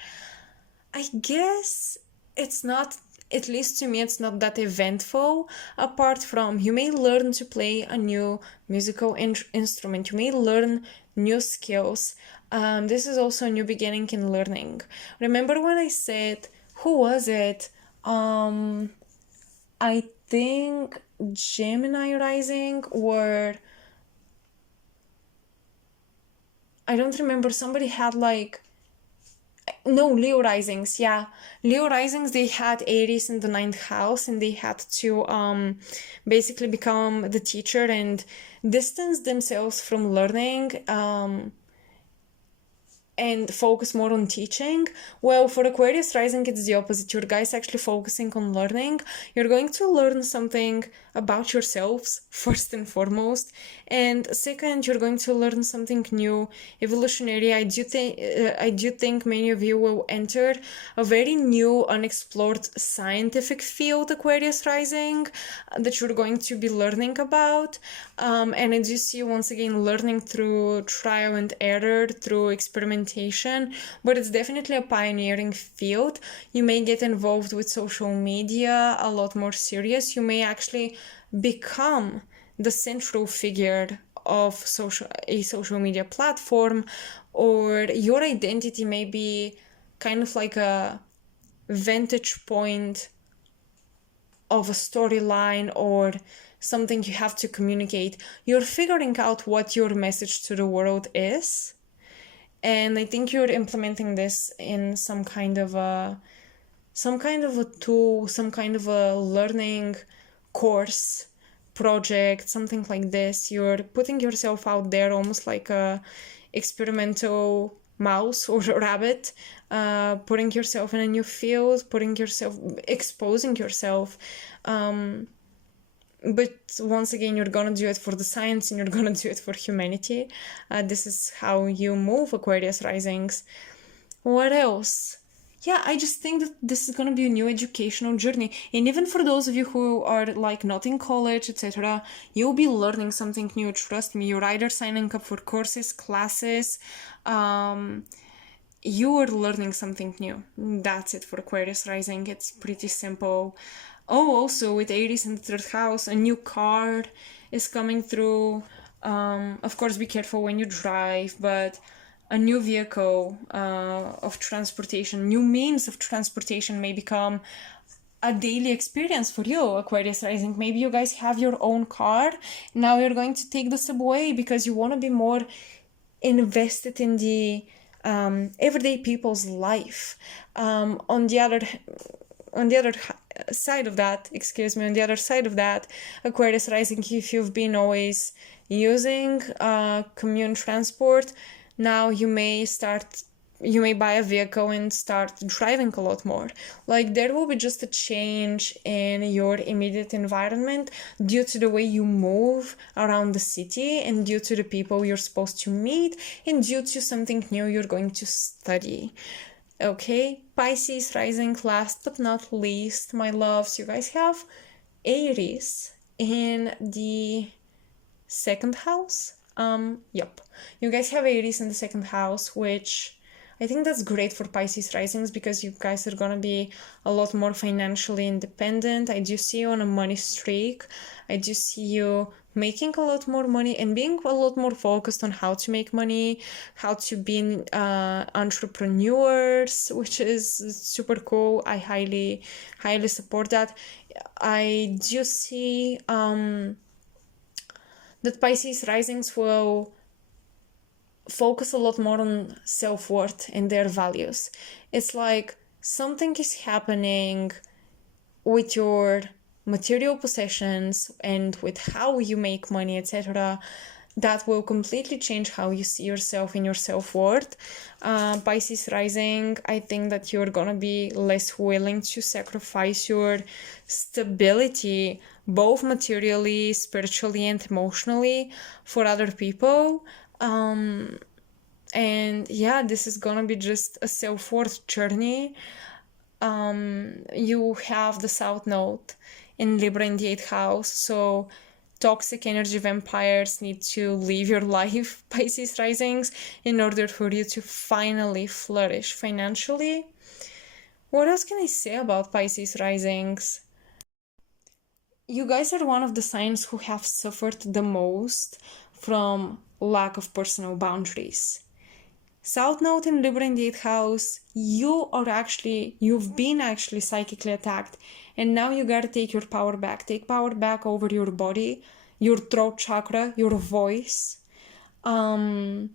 I guess it's not, at least to me, it's not that eventful, apart from you may learn to play a new musical instrument, you may learn new skills. This is also a new beginning in learning. Remember when I said, who was it? I think Gemini rising, or I don't remember, somebody had like, no, Leo risings, yeah. Leo risings, they had Aries in the 9th house, and they had to basically become the teacher and distance themselves from learning and focus more on teaching. Well, for Aquarius rising, it's the opposite. Your guys actually focusing on learning. You're going to learn something about yourselves, first and foremost, and second, you're going to learn something new, evolutionary. I do think many of you will enter a very new, unexplored scientific field, Aquarius rising, that you're going to be learning about. And I do see you once again learning through trial and error, through experimentation, but it's definitely a pioneering field. You may get involved with social media a lot more serious. You may actually become the central figure of a social media platform, or your identity may be kind of like a vantage point of a storyline or something you have to communicate. You're figuring out what your message to the world is, and I think you're implementing this in some kind of a tool, some kind of a learning course, project, something like this. You're putting yourself out there almost like a experimental mouse or rabbit, putting yourself in a new field, exposing yourself. But once again, you're gonna do it for the science, and you're gonna do it for humanity. This is how you move, Aquarius risings. What else? Yeah, I just think that this is going to be a new educational journey. And even for those of you who are like not in college, etc., you'll be learning something new. Trust me, you're either signing up for courses, classes, you are learning something new. That's it for Aquarius rising. It's pretty simple. Oh, also with Aries in the 3rd house, a new card is coming through. Of course, be careful when you drive, but a new vehicle of transportation, new means of transportation may become a daily experience for you, Aquarius rising. Maybe you guys have your own car. Now you're going to take the subway because you want to be more invested in the everyday people's life. On the other side of that, Aquarius rising, if you've been always using commune transport, now you may buy a vehicle and start driving a lot more. Like, there will be just a change in your immediate environment due to the way you move around the city and due to the people you're supposed to meet and due to something new you're going to study. Okay, Pisces rising, last but not least, my loves, you guys have Aries in the second house. Yep, you guys have Aries in the second house, which I think that's great for Pisces risings because you guys are gonna be a lot more financially independent. I do see you on a money streak. I do see you making a lot more money and being a lot more focused on how to make money, how to be entrepreneurs, which is super cool. I highly support that. I do see that Pisces risings will focus a lot more on self-worth and their values. It's like something is happening with your material possessions and with how you make money, etc., that will completely change how you see yourself and your self-worth. Pisces rising, I think that you're gonna be less willing to sacrifice your stability, both materially, spiritually, and emotionally, for other people. And yeah, this is gonna be just a self-worth journey. You have the South Node in Libra in the 8th house, so toxic energy vampires need to leave your life, Pisces risings, in order for you to finally flourish financially. What else can I say about Pisces risings? You guys are one of the signs who have suffered the most from lack of personal boundaries. South Node in Libra in the 8th house, you've been actually psychically attacked, and now you gotta take your power back. Take power back over your body, your throat chakra, your voice, your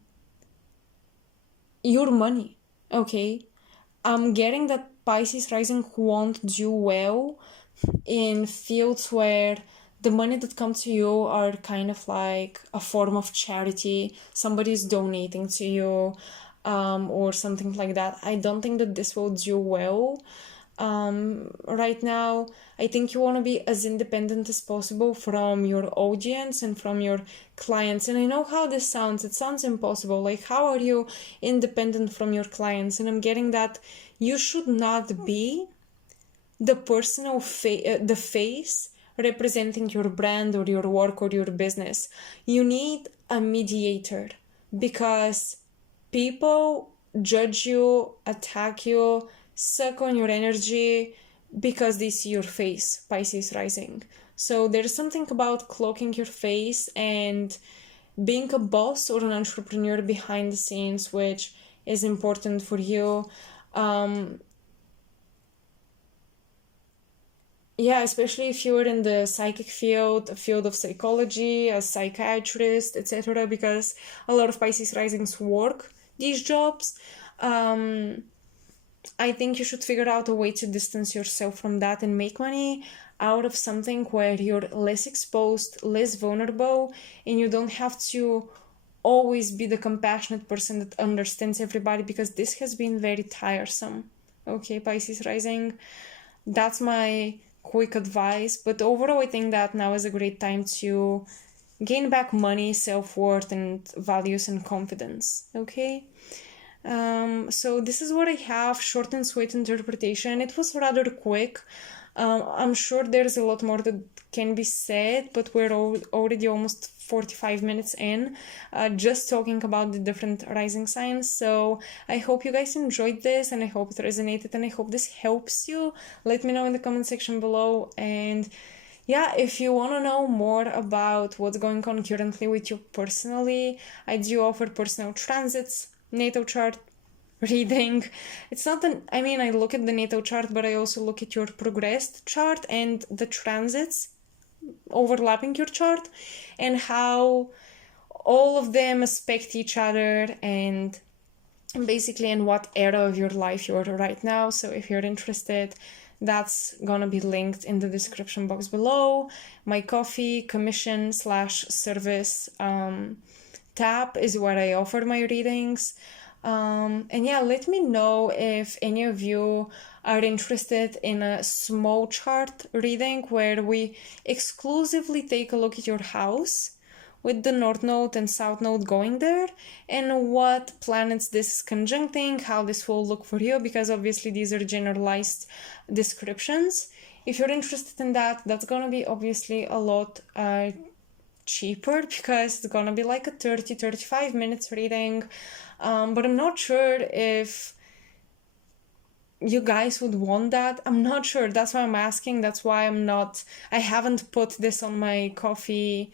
money, okay? I'm getting that Pisces rising won't do well in fields where the money that comes to you are kind of like a form of charity. Somebody's donating to you, or something like that. I don't think that this will do well right now. I think you want to be as independent as possible from your audience and from your clients. And I know how this sounds. It sounds impossible. Like, how are you independent from your clients? And I'm getting that you should not be the personal the face representing your brand or your work or your business. You need a mediator because people judge you, attack you, suck on your energy because they see your face, Pisces rising. So there's something about cloaking your face and being a boss or an entrepreneur behind the scenes, which is important for you. Yeah, especially if you're in the psychic field, a field of psychology, a psychiatrist, etc., because a lot of Pisces risings work these jobs. I think you should figure out a way to distance yourself from that and make money out of something where you're less exposed, less vulnerable, and you don't have to always be the compassionate person that understands everybody, because this has been very tiresome. Okay, Pisces rising, that's my quick advice. But overall, I think that now is a great time to gain back money, self-worth, and values and confidence. Okay, so this is what I have, short and sweet interpretation. It was rather quick. I'm sure there's a lot more that can be said, but we're already almost 45 minutes in, just talking about the different rising signs. So I hope you guys enjoyed this, and I hope it resonated, and I hope this helps you. Let me know in the comment section below. And yeah, if you want to know more about what's going on currently with you personally, I do offer personal transits, natal chart reading. It's not I mean, I look at the natal chart, but I also look at your progressed chart and the transits overlapping your chart and how all of them aspect each other, and basically in what era of your life you're right now. So if you're interested, that's gonna be linked in the description box below. My coffee commission / service tab is where I offer my readings. And yeah, let me know if any of you are interested in a small chart reading where we exclusively take a look at your house with the North Node and South Node going there, and what planets this is conjuncting, how this will look for you, because obviously these are generalized descriptions. If you're interested in that, that's gonna be obviously a lot cheaper, because it's gonna be like a 30-35 minutes reading. But I'm not sure if you guys would want that. I'm not sure. That's why I'm asking. That's why I haven't put this on my coffee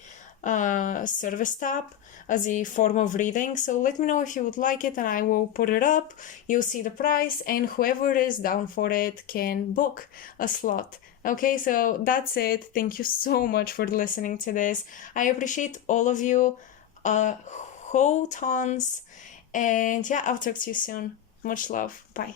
service tab as a form of reading. So let me know if you would like it and I will put it up. You'll see the price, and whoever is down for it can book a slot. Okay, so that's it. Thank you so much for listening to this. I appreciate all of you whole tons. And yeah, I'll talk to you soon. Much love. Bye.